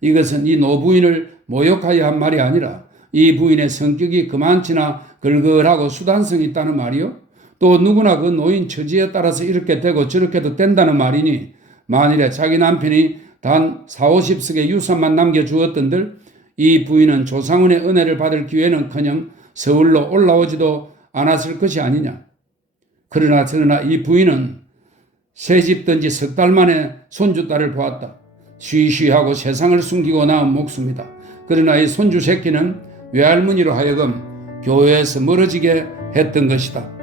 이것은 이 노부인을 모욕하여 한 말이 아니라 이 부인의 성격이 그만치나 걸걸하고 수단성이 있다는 말이요. 또 누구나 그 노인 처지에 따라서 이렇게 되고 저렇게도 된다는 말이니 만일에 자기 남편이 단 40~50석의 유산만 남겨주었던들 이 부인은 조상훈의 은혜를 받을 기회는커녕 서울로 올라오지도 않았을 것이 아니냐. 그러나 이 부인은 새집 든지 석 달 만에 손주딸을 보았다. 쉬쉬하고 세상을 숨기고 낳은 목수입니다. 그러나 이 손주 새끼는 외할머니로 하여금 교회에서 멀어지게 했던 것이다.